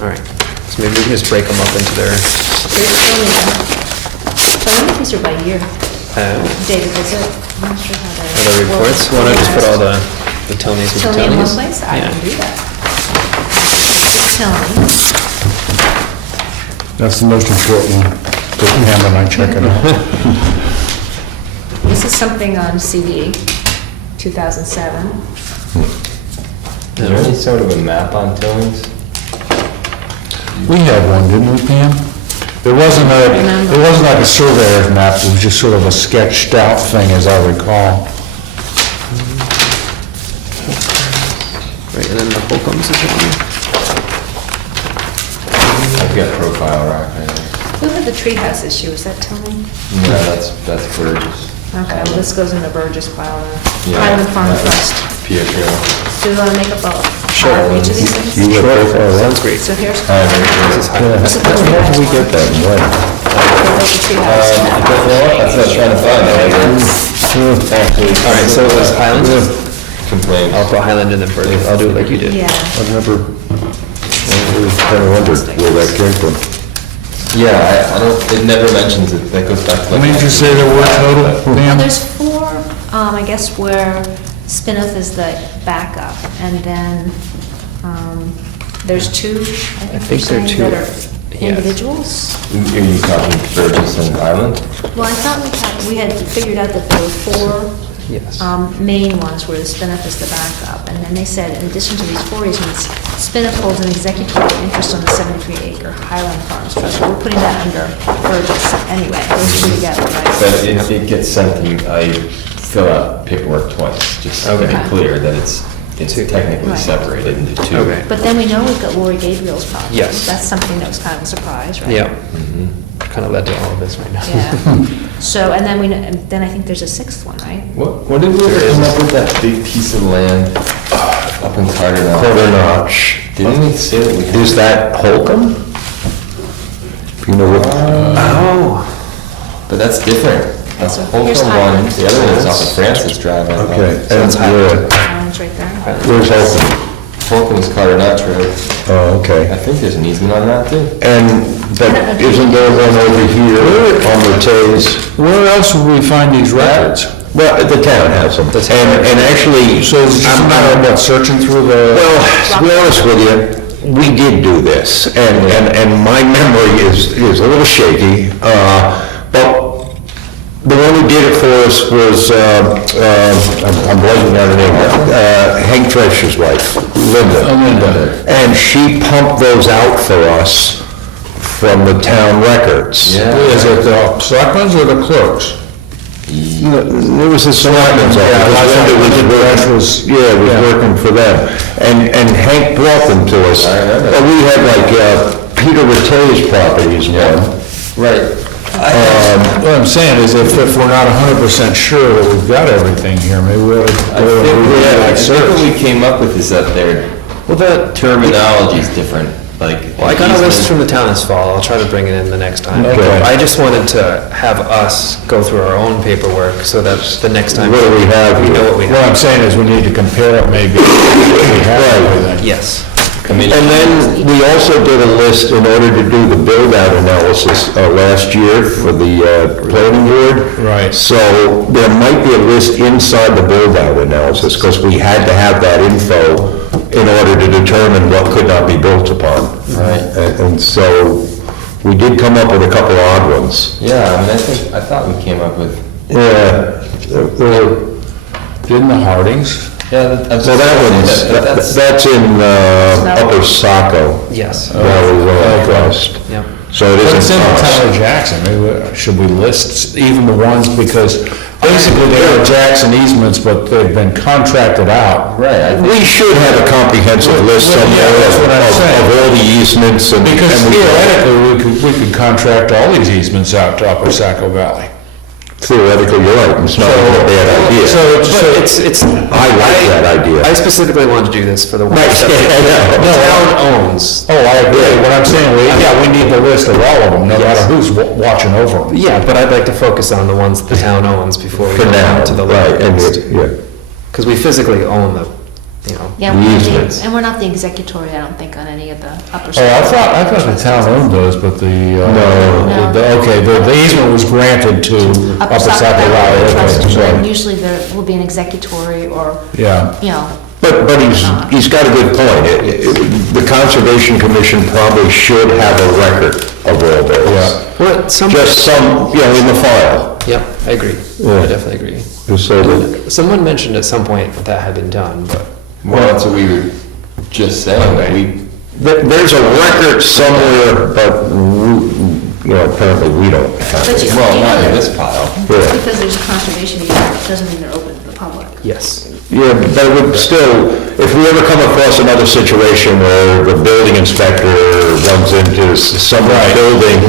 All right, so maybe we can just break them up into their, there's Tony. So I wonder if these are by year. David, is it? I'm not sure how they. other reports. Why don't I just put all the Tilneys with the Tilney in one Tilneys? place? I Yeah. can do that. This is Tilney. That's the most important one. Put Pam and I check it out. This is something on CD, 2007. Is there any sort of a map on Tillings? We had one, didn't we, Pam? It wasn't like a surveyor's map, it was just sort of a sketched out thing, as I recall. Right, and then the Holcombs is on. I've got Profile Rock right there. Who had the treehouse issue? Is that Tilney? No, that's Burgess. Okay, well, this goes in the Burgess pile then. Yeah, Highland Farm that was Trust. Pietro. Do we want to make up a Sure. file for each of these things? You got profile, right? Sounds great. So here's. This is Highland. This is the Where treehouse did we one. get that and when? They built the treehouse. That's what I was trying to find. All right, so it was Highland? Complaints. I'll put Highland in the Burgess. I'll do it like you did. Yeah. I've never, I always kind of wondered where that came from. Yeah, I don't, it never mentions it, that goes back to How like. many did you say there were total, Well, Pam? there's four, I guess, where Spinoff is the backup, and then, there's two, I think think you're they're saying, two, that are yes. individuals? Are you talking Burgess and Island? Well, I thought we had figured out that there were four, Yes. main ones where the Spinoff is the backup, and then they said, in addition to these four easements, Spinoff holds an executory interest on the 73-acre Highland Farms Trust. We're putting that under Burgess anyway, those two together, right? But it gets sent and I fill out paperwork twice, just to be Okay. clear that it's technically Right. separated into two. Okay. But then we know we've got Lori Gabriel's property. Yes. That's something that was kind of a surprise, right? Yeah. Kind of led to all of this right now. Yeah. So, and then and then I think there's a sixth one, right? What did we come up with that big piece of land up in Carter Notch? Quarter Notch. Didn't we say that we had? Is that Holcomb? You know what? Oh. But that's different. That's So Holcomb here's one, Highland. the other one's off of Francis Drive, I thought. Okay, So and it's Highland. Highland's right there. where's Holcomb? Holcomb's Carter Notch Road. Oh, I okay. think there's an easement on that too. And, but isn't there one over here on the Tays? Where else would we find these records? Well, the town has them. And actually, So is it just a matter of what, searching through the? well, to be honest with you, we did do this, and my memory is a little shaky, but the one who did it for us was, I'm blanking on her name, Hank Thresh's wife, Linda. And she pumped those out for us from the town records. Yeah. Is it the selectmen's or the clerks? No, There was a selectman's office. Yeah, that's right. Linda That was, working for them. And Hank brought them to us. I remember. But we had like, Peter Rattay's property is one. Right. What I'm saying is if we're not 100% sure that we've got everything here, maybe we ought to I do think, a I think search. what we came up with is that their Well, the, terminology's different, like. well, I got a list easement- from the town this fall, I'll try to bring it in the next time. Okay. I just wanted to have us go through our own paperwork, so that the next time. What do we have We here? know what we What have. I'm saying is we need to compare it maybe. We have everything. Yes. I mean, And then we also did a list in order to do the build-out analysis last year for the planning board. Right. So there might be a list inside the build-out analysis, because we had to have that info in order to determine what could not be built upon. Right. And so we did come up with a couple odd ones. yeah, I mean, I thought we came up with, Yeah. Didn't the Hardings? yeah, that's. So that one's, that's in Upper Saco. Yes. Valley Road West. Yep. So it But it's isn't in the us. town of Jackson, should we list even the ones, because basically they are Jackson easements, but they've been contracted out. Right, I think, We should have a comprehensive list Well, somewhere yeah, that's what I'm saying. of all the easements and. Because and we- theoretically, we could contract all these easements out to Upper Saco Valley. Theoretically, you're right, it's not a bad idea. But it's. I like that idea. I specifically wanted to do this for the ones Right, that yeah, I know. the town owns. Oh, I agree, what I'm saying, we need the list of all of them, no matter who's watching over them. Yeah, but I'd like to focus on the ones the town owns before we For go now, on to the right, and, list. yeah. Because we physically own the, Yeah, The we're not easements. and we're not the executory, I don't think, on any of the upper. Oh, I thought the town owned those, but the, No. okay, the easement was granted to Upper Saco Valley Valley, Trust, okay, and right. usually there will be an executory or, Yeah, you know, But he's got a good point. The Conservation Commission probably should have a record of all those. Yeah. well, some, Just some, in the file, yep, I agree. Yeah. I definitely agree. so that, Someone mentioned at some point that had been done, but well, that's what we were just saying, that we, there's a record somewhere, but, apparently we don't have but it. you well, you not know in that this pile. Yeah. because there's a conservation easement, doesn't mean they're open to the public. yes. Yeah, but it would still, if we ever come across another situation where the building inspector runs into some building,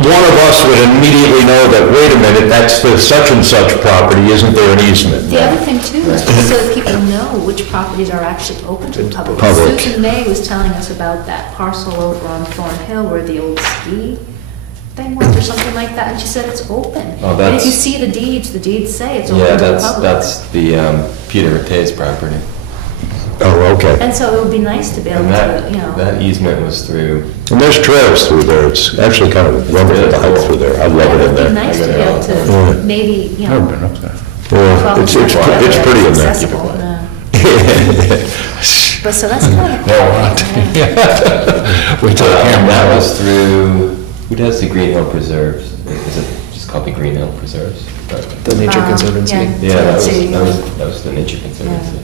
one of us would immediately know that, wait a minute, that's the such and such property, isn't there an easement? The other thing too is so that people know which properties are actually open to the public. Public. Susan May was telling us about that parcel over on Thornhill where the old ski thing was or something like that, and she said it's open. Oh, And if you that's- see the deeds say it's open Yeah, to the that's, public. that's the, Peter Rattay's property. Oh, okay. And so it would be nice to be able And to, you that, know. that easement was through, And there's trails through there, it's actually kind of wonderful to hike through there, I love it in It would be there. nice to be able Yeah. to, maybe, you never know. been up there. Yeah, it's pretty in there. Accessible, yeah. But so that's kind of. No, we're not. Yeah. We took him that down. was through, who does the Green Hill Preserves? Is it just called the Green Hill Preserves? The Nature Conservancy. Yeah, that was, Conservancy, that was the Nature Conservancy.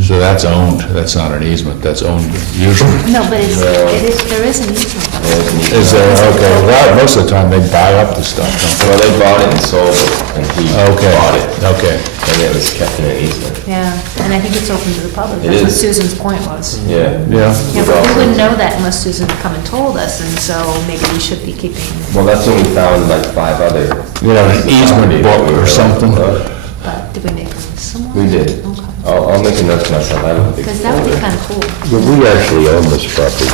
So that's owned, that's not an easement, that's owned usually. No, but it's, it is, there is an easement. There's an easement. Is there, okay, well, most of the time they buy up the stuff, don't Well, they bought it and sold it, and he they? Okay, bought it, okay. and it was kept in an easement. Yeah, and I think it's open to the public. It That's what is. Susan's point was. Yeah. Yeah. Yeah, but we wouldn't know that unless Susan had come and told us, and so maybe we should be keeping, Well, that's when we found like 5 other. You know, an easement book or something. but did we make them somewhere? We did. Okay. I'll make a note to myself, I have a big Because that would be folder. kind of cool. Well, we actually own this property,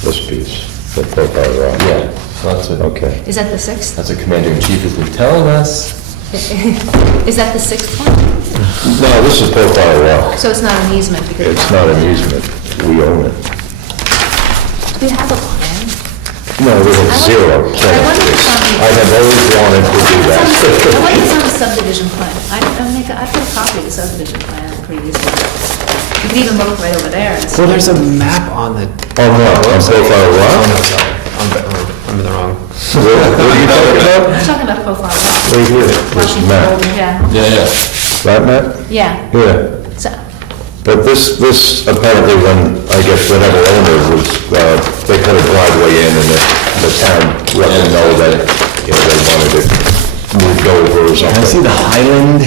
this piece, the Profile Rock. Yeah, so that's what, Okay. Is that the sixth? that's what Commander-in-Chief has been telling us. Is that the sixth one? No, this is Profile Rock. So it's not an easement because. It's not an easement, we own it. We have a plan. No, we have zero I plan. wonder if it's on the. I have always wanted to do I that. wonder if it's on the subdivision plan. I've got a copy of the subdivision plan previously. You can even look right over there and see. Well, there's a map on the. Oh, no, on Profile Oh, Rock? no, sorry, I'm in the wrong. What are you talking about? I'm talking about profile rock. Right here, this Washington map. Boulder, yeah. Yeah, yeah. That map? Yeah, Yeah. so, But this apparently when, I guess whatever owner was, they put a driveway in and the town let them know that, they wanted it moved over or Can I see something. the Highland,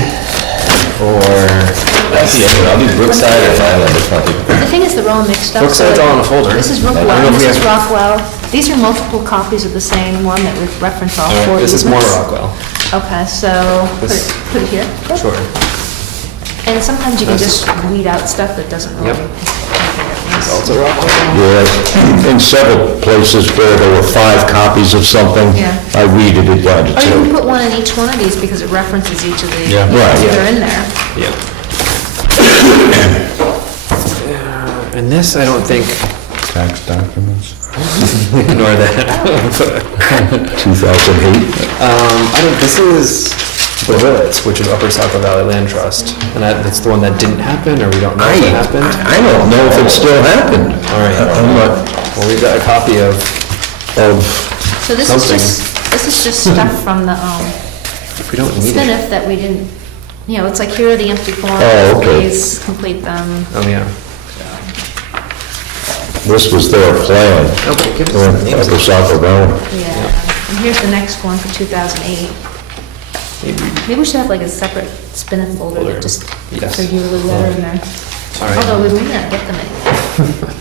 or, I see it, I'll do Brookside or Highland, it's not the. the thing is, they're all mixed up. so Brookside's all in a folder. This is I don't know Rockwell, if we this is have- Rockwell, These are multiple copies of the same one that we've referenced all All four right, this is more easements. Rockwell. Okay, so This- put it here. Sure. And sometimes you can This- just weed out stuff that doesn't really Yep. make a difference. Also Rockwell. Yeah, in several places where there were 5 copies of something, Yeah. I weeded it down to Or you can 2. put one in each one of these because it references each of the Yeah. easements Right. that are in there. Yep. And this, I don't think, Tax documents. ignore that. 2008. I don't, this is the Willets, which is Upper Saco Valley Land Trust. And that's the one that didn't happen, or we don't know if it happened? I don't know if it still happened. All right. I'm not, Well, we've got a copy of, So this Something. this is just stuff from the, if we don't need it. SPNF that we didn't, you know, it's like, here are the empty forms, Oh, okay. please complete them. Oh, yeah. this was their plan. Okay, give us the names. Upper Saco Valley. Yeah, and here's the next one for 2008. Maybe we should have like a separate SPNF folder Folder. that just Yes. for you a little letter in there. All right. Although we may not get them anymore.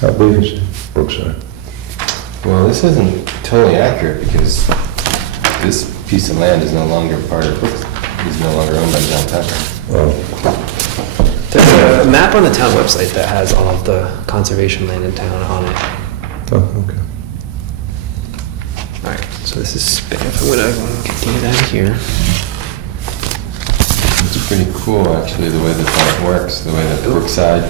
How big is it, Brookside? Well, this isn't totally accurate because this piece of land is no longer part of Brooks, is no longer owned by John Pepper. Well, There's a map on the town website that has all of the conservation land in town on it. oh, okay. All right, so this is SPNF. I'm gonna continue that here. It's pretty cool, actually, the way that that works, the way that Brookside,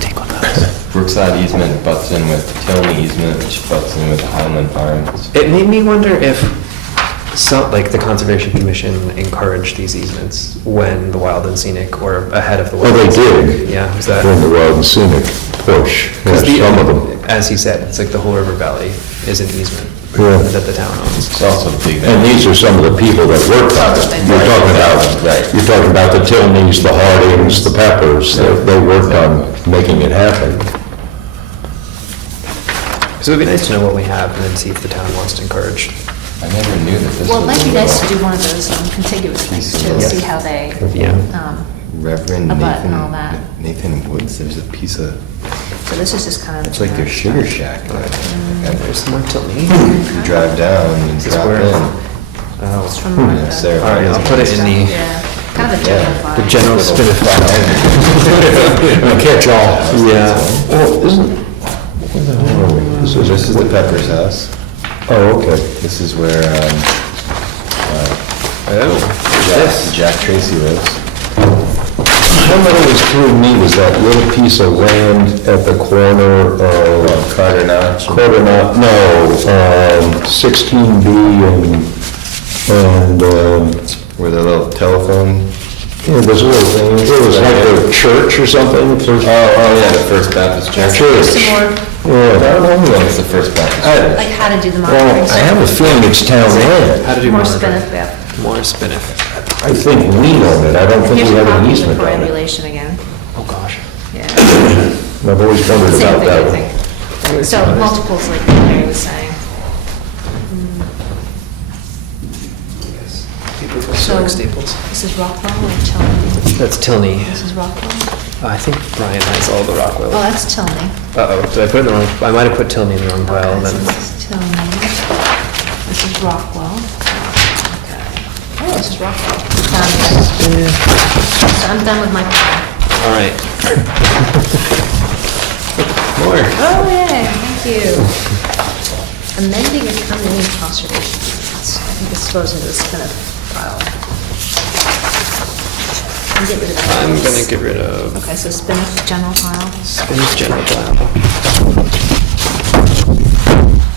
Take one of those. Brookside easement butts in with Tilney easement, which butts in with Highland Farms. It made me wonder if some, like the Conservation Commission encouraged these easements when the Wild and Scenic or ahead of the Wild Oh, they and Scenic. did. Yeah, was that? During the Wild and Scenic push, yeah, 'Cause the- some of them. As he said, it's like the whole River Valley is an easement Yeah. that the town owns. It's also big. And these are some of the people that worked on it. You're talking about, you're talking about the Tilneys, the Hardings, the Peppers, they worked on making it happen. So it'd be nice to know what we have and then see if the town wants to encourage. I never knew that this Well, it was might be a nice to do one of those contiguous things too, Yes. see how they, Yeah. Reverend A butt Nathan, and all that. Nathan Woods, there's a piece of, so this is just kind of. it's like their sugar shack. There's some more Tilney. You drive down and This is drop where- in. Oh, It's from Yeah, Martha. Sarah. all right, I'll put it in the Yeah, kind of a general file. the general SPNF file. Catch all. Yeah. Oh, isn't, where the hell are we? This is the Pepper's house. Oh, okay. This is where, Oh, Jack Tracy lives. One that always threw me was that little piece of land at the corner of Carter Notch. no, 16B and, Where the little telephone, yeah, there's a little thing, it was like a church or something. oh, yeah, the First Baptist Church. There's some more, I don't know who owns the First Baptist Church. like how to do the Well, monitoring. I have a feeling it's town land. how to do More monitoring. SPNF, yeah. More SPNF. I think we own it, I don't think Here's we a have an copy of the easement on it. perambulation again, Oh, gosh. yeah. I've always wondered Same about thing, I that one. think. So multiples, like Larry was saying. People go So- to Staples. This is Rockwell or Tilney? That's Tilney. This is Rockwell? I think Brian has all the Rockwell. Oh, that's Tilney. Uh-oh, did I put it in the wrong, I might have put Tilney in the wrong pile Okay, so then. this is Tilney. This is Rockwell. Okay. Oh, this is Rockwell. Found it. So I'm done with my pile. All right. More. Oh, yay, thank you. Amending and amending conservation easements. I think this goes into the SPNF file. And get rid of that. I'm gonna get rid of Okay, so SPNF general file. Spinach general pile.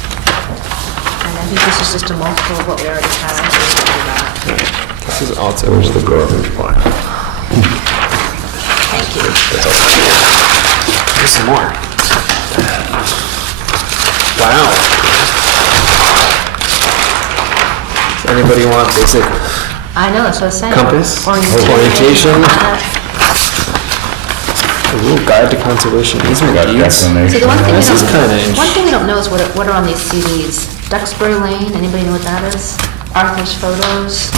And I think this is just a multiple of what we already had. So we'll do that. All right. This is also. Where's the garbage pile? Thank you. There's some more. Wow. Does anybody want basic I know, that's what I was saying. Compass, Orientation. Ooh, guide to conservation easement Got deeds. declination. See, the one thing we This is kinda don't, one thing we don't know is what are on these CDs. Duxbury Lane, anybody know what that is? Arthur's Photos.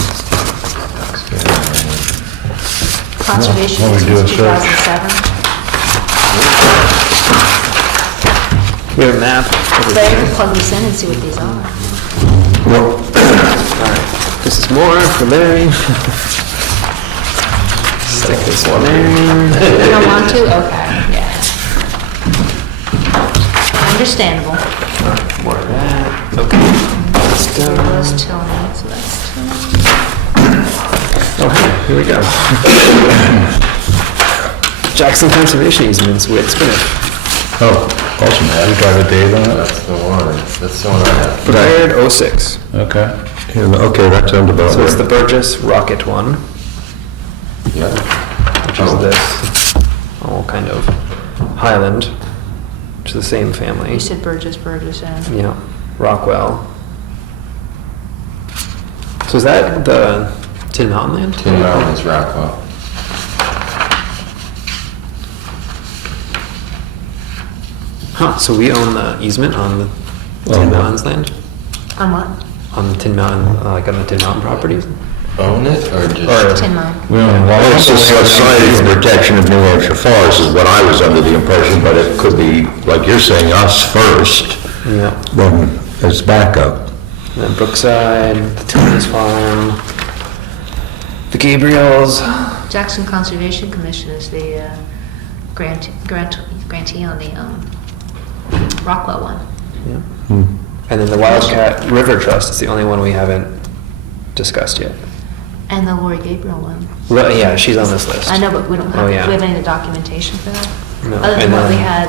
Conservation Why don't we do a easement, search? 2007. We have a map over Larry here. can plug these in and see what these are. Alright, this is more for Larry. Stick this one in. You don't want to? Okay, yeah. Understandable. More of that. Okay. That's There done. was Tilney, so that's Tilney. Okay, here we go. Jackson Conservation Easements with Spinach. Oh, awesome. You got a date on it? That's the one, that's the one I have. Retired 06. Okay. Okay, that sounds about So it's the right. Burgess Rocket one, Yeah. which is this. All kind of Highland, which is the same family. You said Burgess, yeah. Yeah, Rockwell. So is that the Tin Mountain land? Tin Mountain is Rockwell. Huh, so we own the easement on the Tin Mountains land? On what? On the Tin Mountain, like on the Tin Mountain properties? Own it or just? Or- Tin Mine. We own one. It's the Society for Protection of New Hampshire Forests is what I was under the impression, but it could be, like you're saying, us first, Yeah. then as backup. And then Brookside, the Tony's Farm, the Gabriels. Jackson Conservation Commission is the grantee on the Rockwell one. Yeah. And then the Wildcat River Trust is the only one we haven't discussed yet. And the Lori Gabriel one. Yeah, she's on this list. I know, but we don't have, Oh, do yeah. we have any of the documentation for that? No, Other than and what we then- had,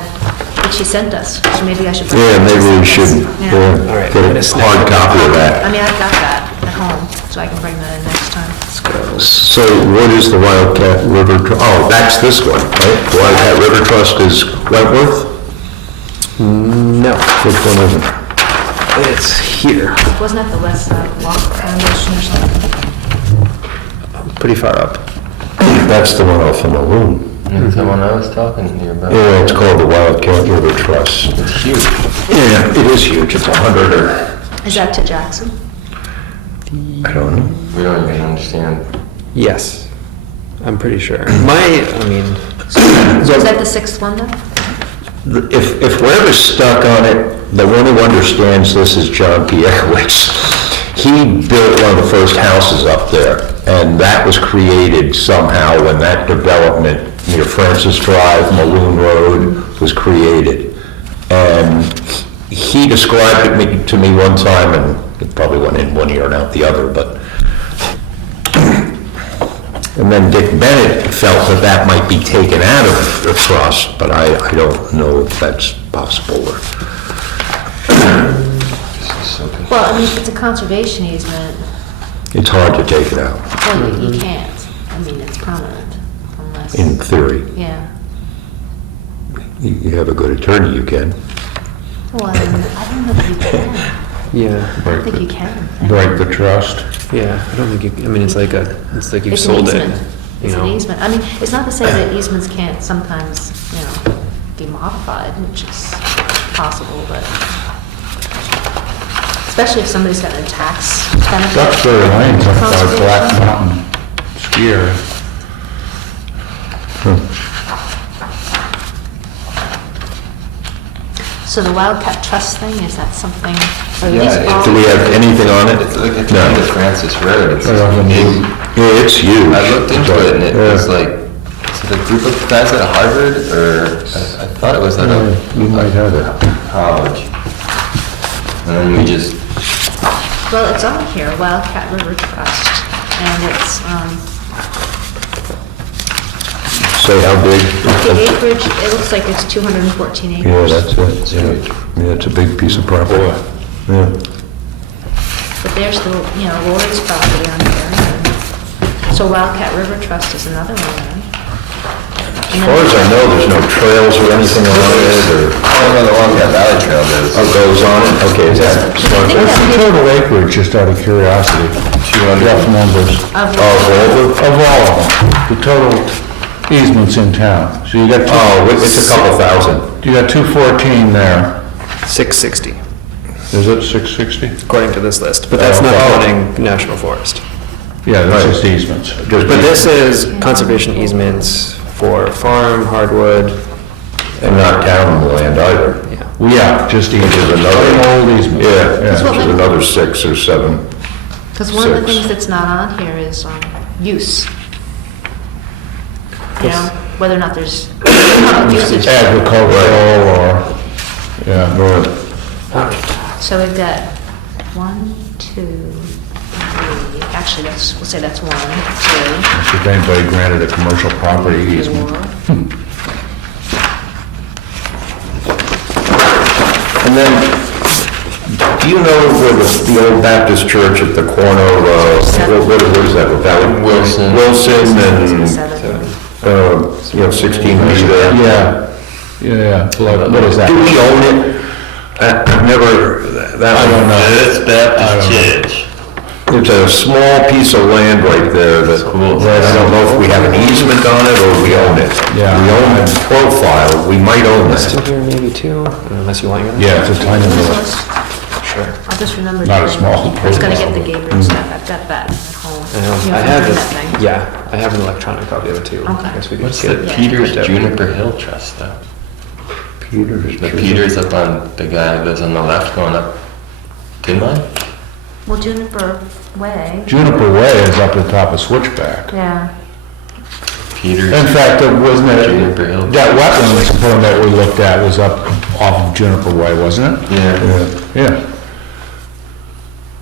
which she sent us, so maybe I should. bring Yeah, that to maybe we should send us. Yeah. All right, get I'm gonna a snap hard it. copy of I that. mean, I've got that at home, so I can bring that in next time. Let's go. So what is the Wildcat River, oh, that's this one, right? The Wildcat River Trust is Wentworth? No, Which one is it? it's here, Wasn't that the West Side Walk Foundation or something? pretty far up. That's the one off of Maloon. That's the one I was talking to you about. Yeah, it's called the Wildcat River Trust. It's huge. Yeah, it is huge, it's 100 or, Is that to Jackson? I don't know. We don't even understand. Yes, I'm pretty sure. I mean, So is that the sixth one then? If we're ever stuck on it, the one who understands this is John Piekowicz. He built one of the first houses up there, and that was created somehow when that development near Francis Drive, Maloon Road, was created. And he described it to me one time, and it probably went in one ear and out the other, but... And then Dick Bennett felt that that might be taken out of the trust, but I don't know if that's possible or... Well, I mean, if it's a conservation easement, It's hard to take it out, well, you can't. I mean, it's permanent unless, in theory. yeah. You have a good attorney, you can. Well, I don't know that you can. yeah, I don't think you can. Break the trust. yeah, I don't think you, I mean, it's like you It's an sold it, easement. you It's an know? easement. I mean, it's not to say that easements can't sometimes, be modified, which is possible, but especially if somebody's got a tax benefit. Duxbury Lane's up by Black Conservation. Mountain skier. So the Wildcat Trust thing, is that something, or are Yeah, these all? Do we have anything on it? It's like at the No. end of Francis Road. It's Right on the big. new- Yeah, it's huge. I looked into it and it Yeah. was like, is it a group of guys at Harvard or, I thought it was at a You might have it. college. And then we just, Well, it's on here, Wildcat River Trust, and it's, Say how big? the acreage, it looks like it's 214 acres. Yeah, that's it. Yeah, it's a big piece of property. Yeah. But there's the, Lori's property on here. So Wildcat River Trust is another one then. As far as I know, there's no trails or anything on it, or, I don't know the one that Valley Trail does. oh, goes on it? Okay, is that? What's the total acreage, just out of curiosity? 200. Rough numbers. Of Of all of them, the total easements in town. So you got Oh, it's a couple thousand. you got 214 there. 660, Is it 660? according to this list, but that's not counting national forest. Yeah, that's just easements. But this is conservation easements for farm, hardwood, And not town land either. yeah. Well, yeah, just Which is easements. another- Old easements. Yeah, what which is we- another 6 or 7. Because one of the 6. things that's not on here is use. You know, whether or not there's public usage. Agricultural or, yeah. So we've got 1, 2, 3, actually, we'll say that's 1, 2, If anybody granted a commercial property easement. 4. And then, do you know where the old Baptist church at the corner of, what is that, Valley? Wilson. Wilson and, 7. 16B there. Yeah, yeah, what is that? Do we own it? I've never, that. I don't know. It's Baptist Church. It's a small piece of land right there that, I don't know if we have an easement on it or we own it. Yeah. We own the profile, we might own This two that. here, maybe two, unless you want your. Yeah, it's a tiny little, Sure. I'll just remember. Not a to- small I was gonna get the Gabriel stuff, I've got that at home. You I can have find it, that thing. yeah, I have an electronic copy of it too. Okay. I guess we could What's get the it. Peters printed out. Juniper Hill Trust though? Peters. The Peters up on, the guy that lives on the left going up Tin Line? Well, Juniper Way, Juniper Way is up at the top of Switchback. yeah. Peters. In fact, wasn't it, Juniper Hill. that wetlands permit we looked at was up off of Juniper Way, wasn't it? Yeah. Yeah.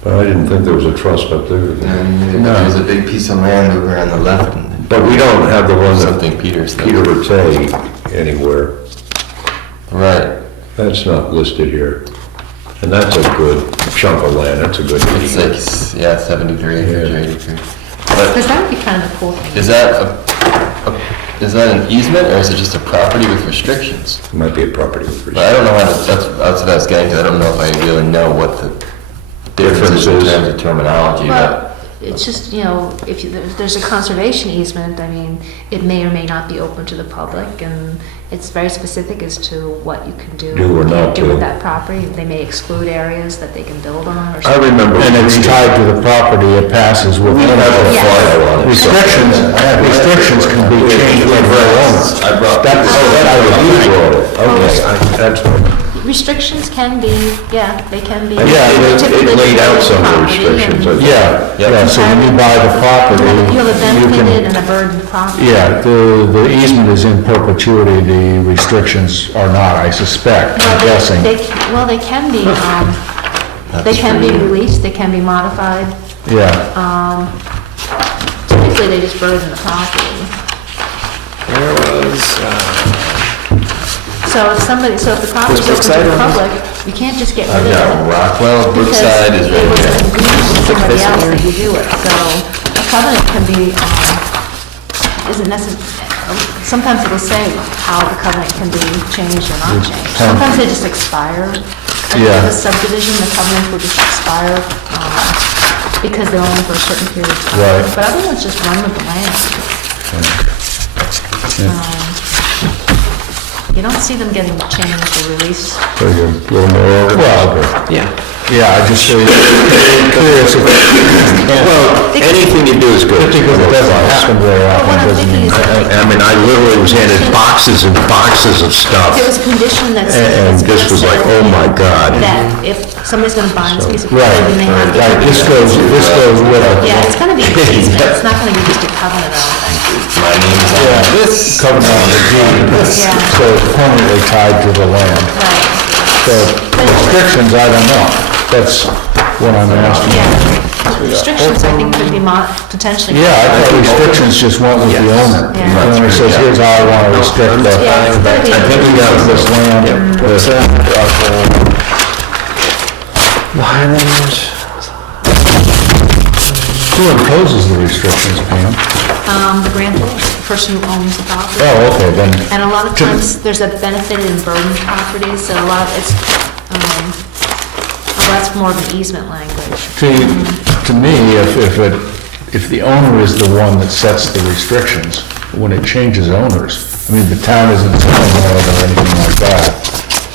But I didn't think there was a trust up there. There's a big piece of land over on the left. and But we don't have the one that Something Peters though. Peter Rattay anywhere. Right. That's not listed here. And that's a good chunk of land, that's a good. It's like, yeah, 73 acres or 83. But Because that would be kind of a cool thing. is that is that an easement or is it just a property with restrictions? Might be a property with But I don't know how to, that's what I was getting to. I don't know if I really know what the difference is in terms of terminology, but. Well, it's just, you know, if there's a conservation easement, I mean, it may or may not be open to the public, and it's very specific as to what you can do. Do or not do do. with that property. They may exclude areas that they can build on or I something. remember. And it's tied to the property, it passes with. It has a Yes. flyer on it. Restrictions can be changed by their owners. I brought. That's- You brought it. Okay, that's. Restrictions can be, yeah, they can be. Yeah, Typically It laid out some of the property restrictions. and- Yeah, yeah, so when you buy the property, You have a you benefited can, and a burdened property. yeah, the easement is in perpetuity, the restrictions are not, I suspect, Well, I'm guessing. Well, they can be, they can be released, they can be modified. Yeah, Typically, they just burden the property. There was, So if the property's open to Brookside the on this? public, you can't just get I've rid of got it. Rockwell, Brookside is Because it right was there. an agreement with somebody this else here? that you do it. So a covenant can be, isn't necessary, sometimes it'll say how the covenant can be changed or not changed. Sometimes they just expire. Like Yeah. with the subdivision, the covenants will just expire, because they're only for a certain period of time. Right. But other ones just run with the land. You don't see them getting changed or released. a little more, well, yeah. yeah, I just, curious if, Well, anything you do is good. because it doesn't happen very But what often, I'm doesn't thinking mean. is that I mean, I literally was handed boxes and boxes of stuff. there was a condition that said. And it's this was like, oh my God. That if somebody's gonna buy this piece of Right, property, they have to. right, this goes with it. Yeah, it's gonna be an easement, it's not gonna be just a covenant, I don't think. My name's on this. Covenant on the deed, Yeah. so it's permanently tied to the land. Right, So restrictions, I don't know, that's what I'm asking. yeah. Restrictions, I think, could be potentially. Yeah, I thought restrictions just went with the owner. Yeah. The owner says, here's how I want to restrict the, Yeah, it's gotta be- I think we got this land. Highland, Who imposes the restrictions, Pam? The grantor, the person who owns the property. Oh, okay, then, And a lot of times, there's a benefited and burdened property, so a lot of it's, well, that's more of an easement language. to me, if the owner is the one that sets the restrictions, when it changes owners, I mean, the town isn't telling them or anything like that,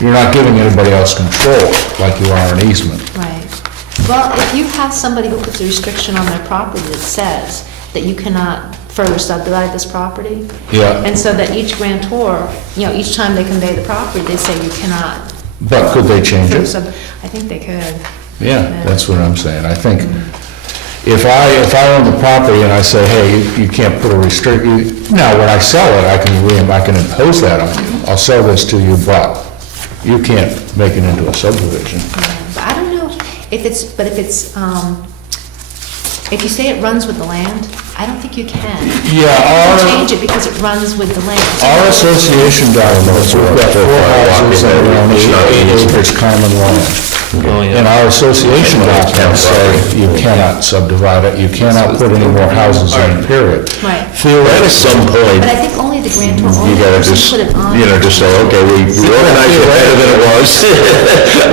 you're not giving anybody else control like you are an easement. Right. Well, if you have somebody who puts a restriction on their property that says that you cannot further subdivide this property, Yeah, and so that each grantor, each time they convey the property, they say you cannot. but could they change further it? I think they could. Yeah, that's what I'm saying. I think if I own the property and I say, hey, you can't put a now, when I sell it, I can impose that on you. I'll sell this to you, but you can't make it into a subdivision. But I don't know if if you say it runs with the land, I don't think you can. Yeah, You can change it because it runs with the land. Our association documents, we've got 4 houses that are on 8 acres common land. Oh, And yeah. our association documents say you cannot subdivide it, you cannot put any more houses in, period. Right. At some point, But I think only the grantor, you only the gotta person just, put it on. just say, okay, we organized it better than it was.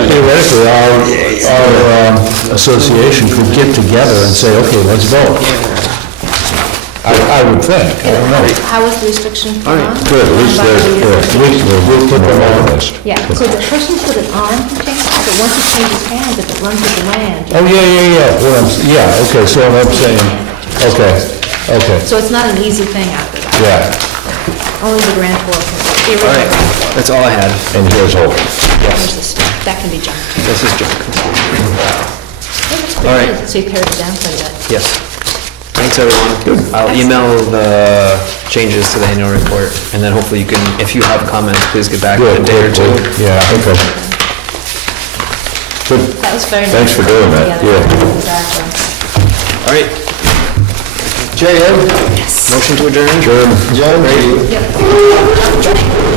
Theoretically, our association could get together and say, okay, let's vote. I would think, I don't know. How is the restriction put on? Good, at least By the- We'll put them on the list. Yeah, so the person who put it on can change it, but once it changes hands, if it runs with the land. Oh, yeah, okay, so I'm saying, okay, So it's not an easy thing after that. yeah. Only the grantor can, the All right, original grantor. that's all I had. And here's hope. There's the stuff, that can be junked. This is junk. That's All right. pretty good, so you pared it down quite a bit. Yes. Thanks, everyone. I'll email the changes to the annual report, and then hopefully you can, if you have comments, please get back in a day or two. Yeah, okay. Good. That was very nice. Thanks for doing that, together. yeah. Exactly. All right, JM, motion to adjourn? John, Yep.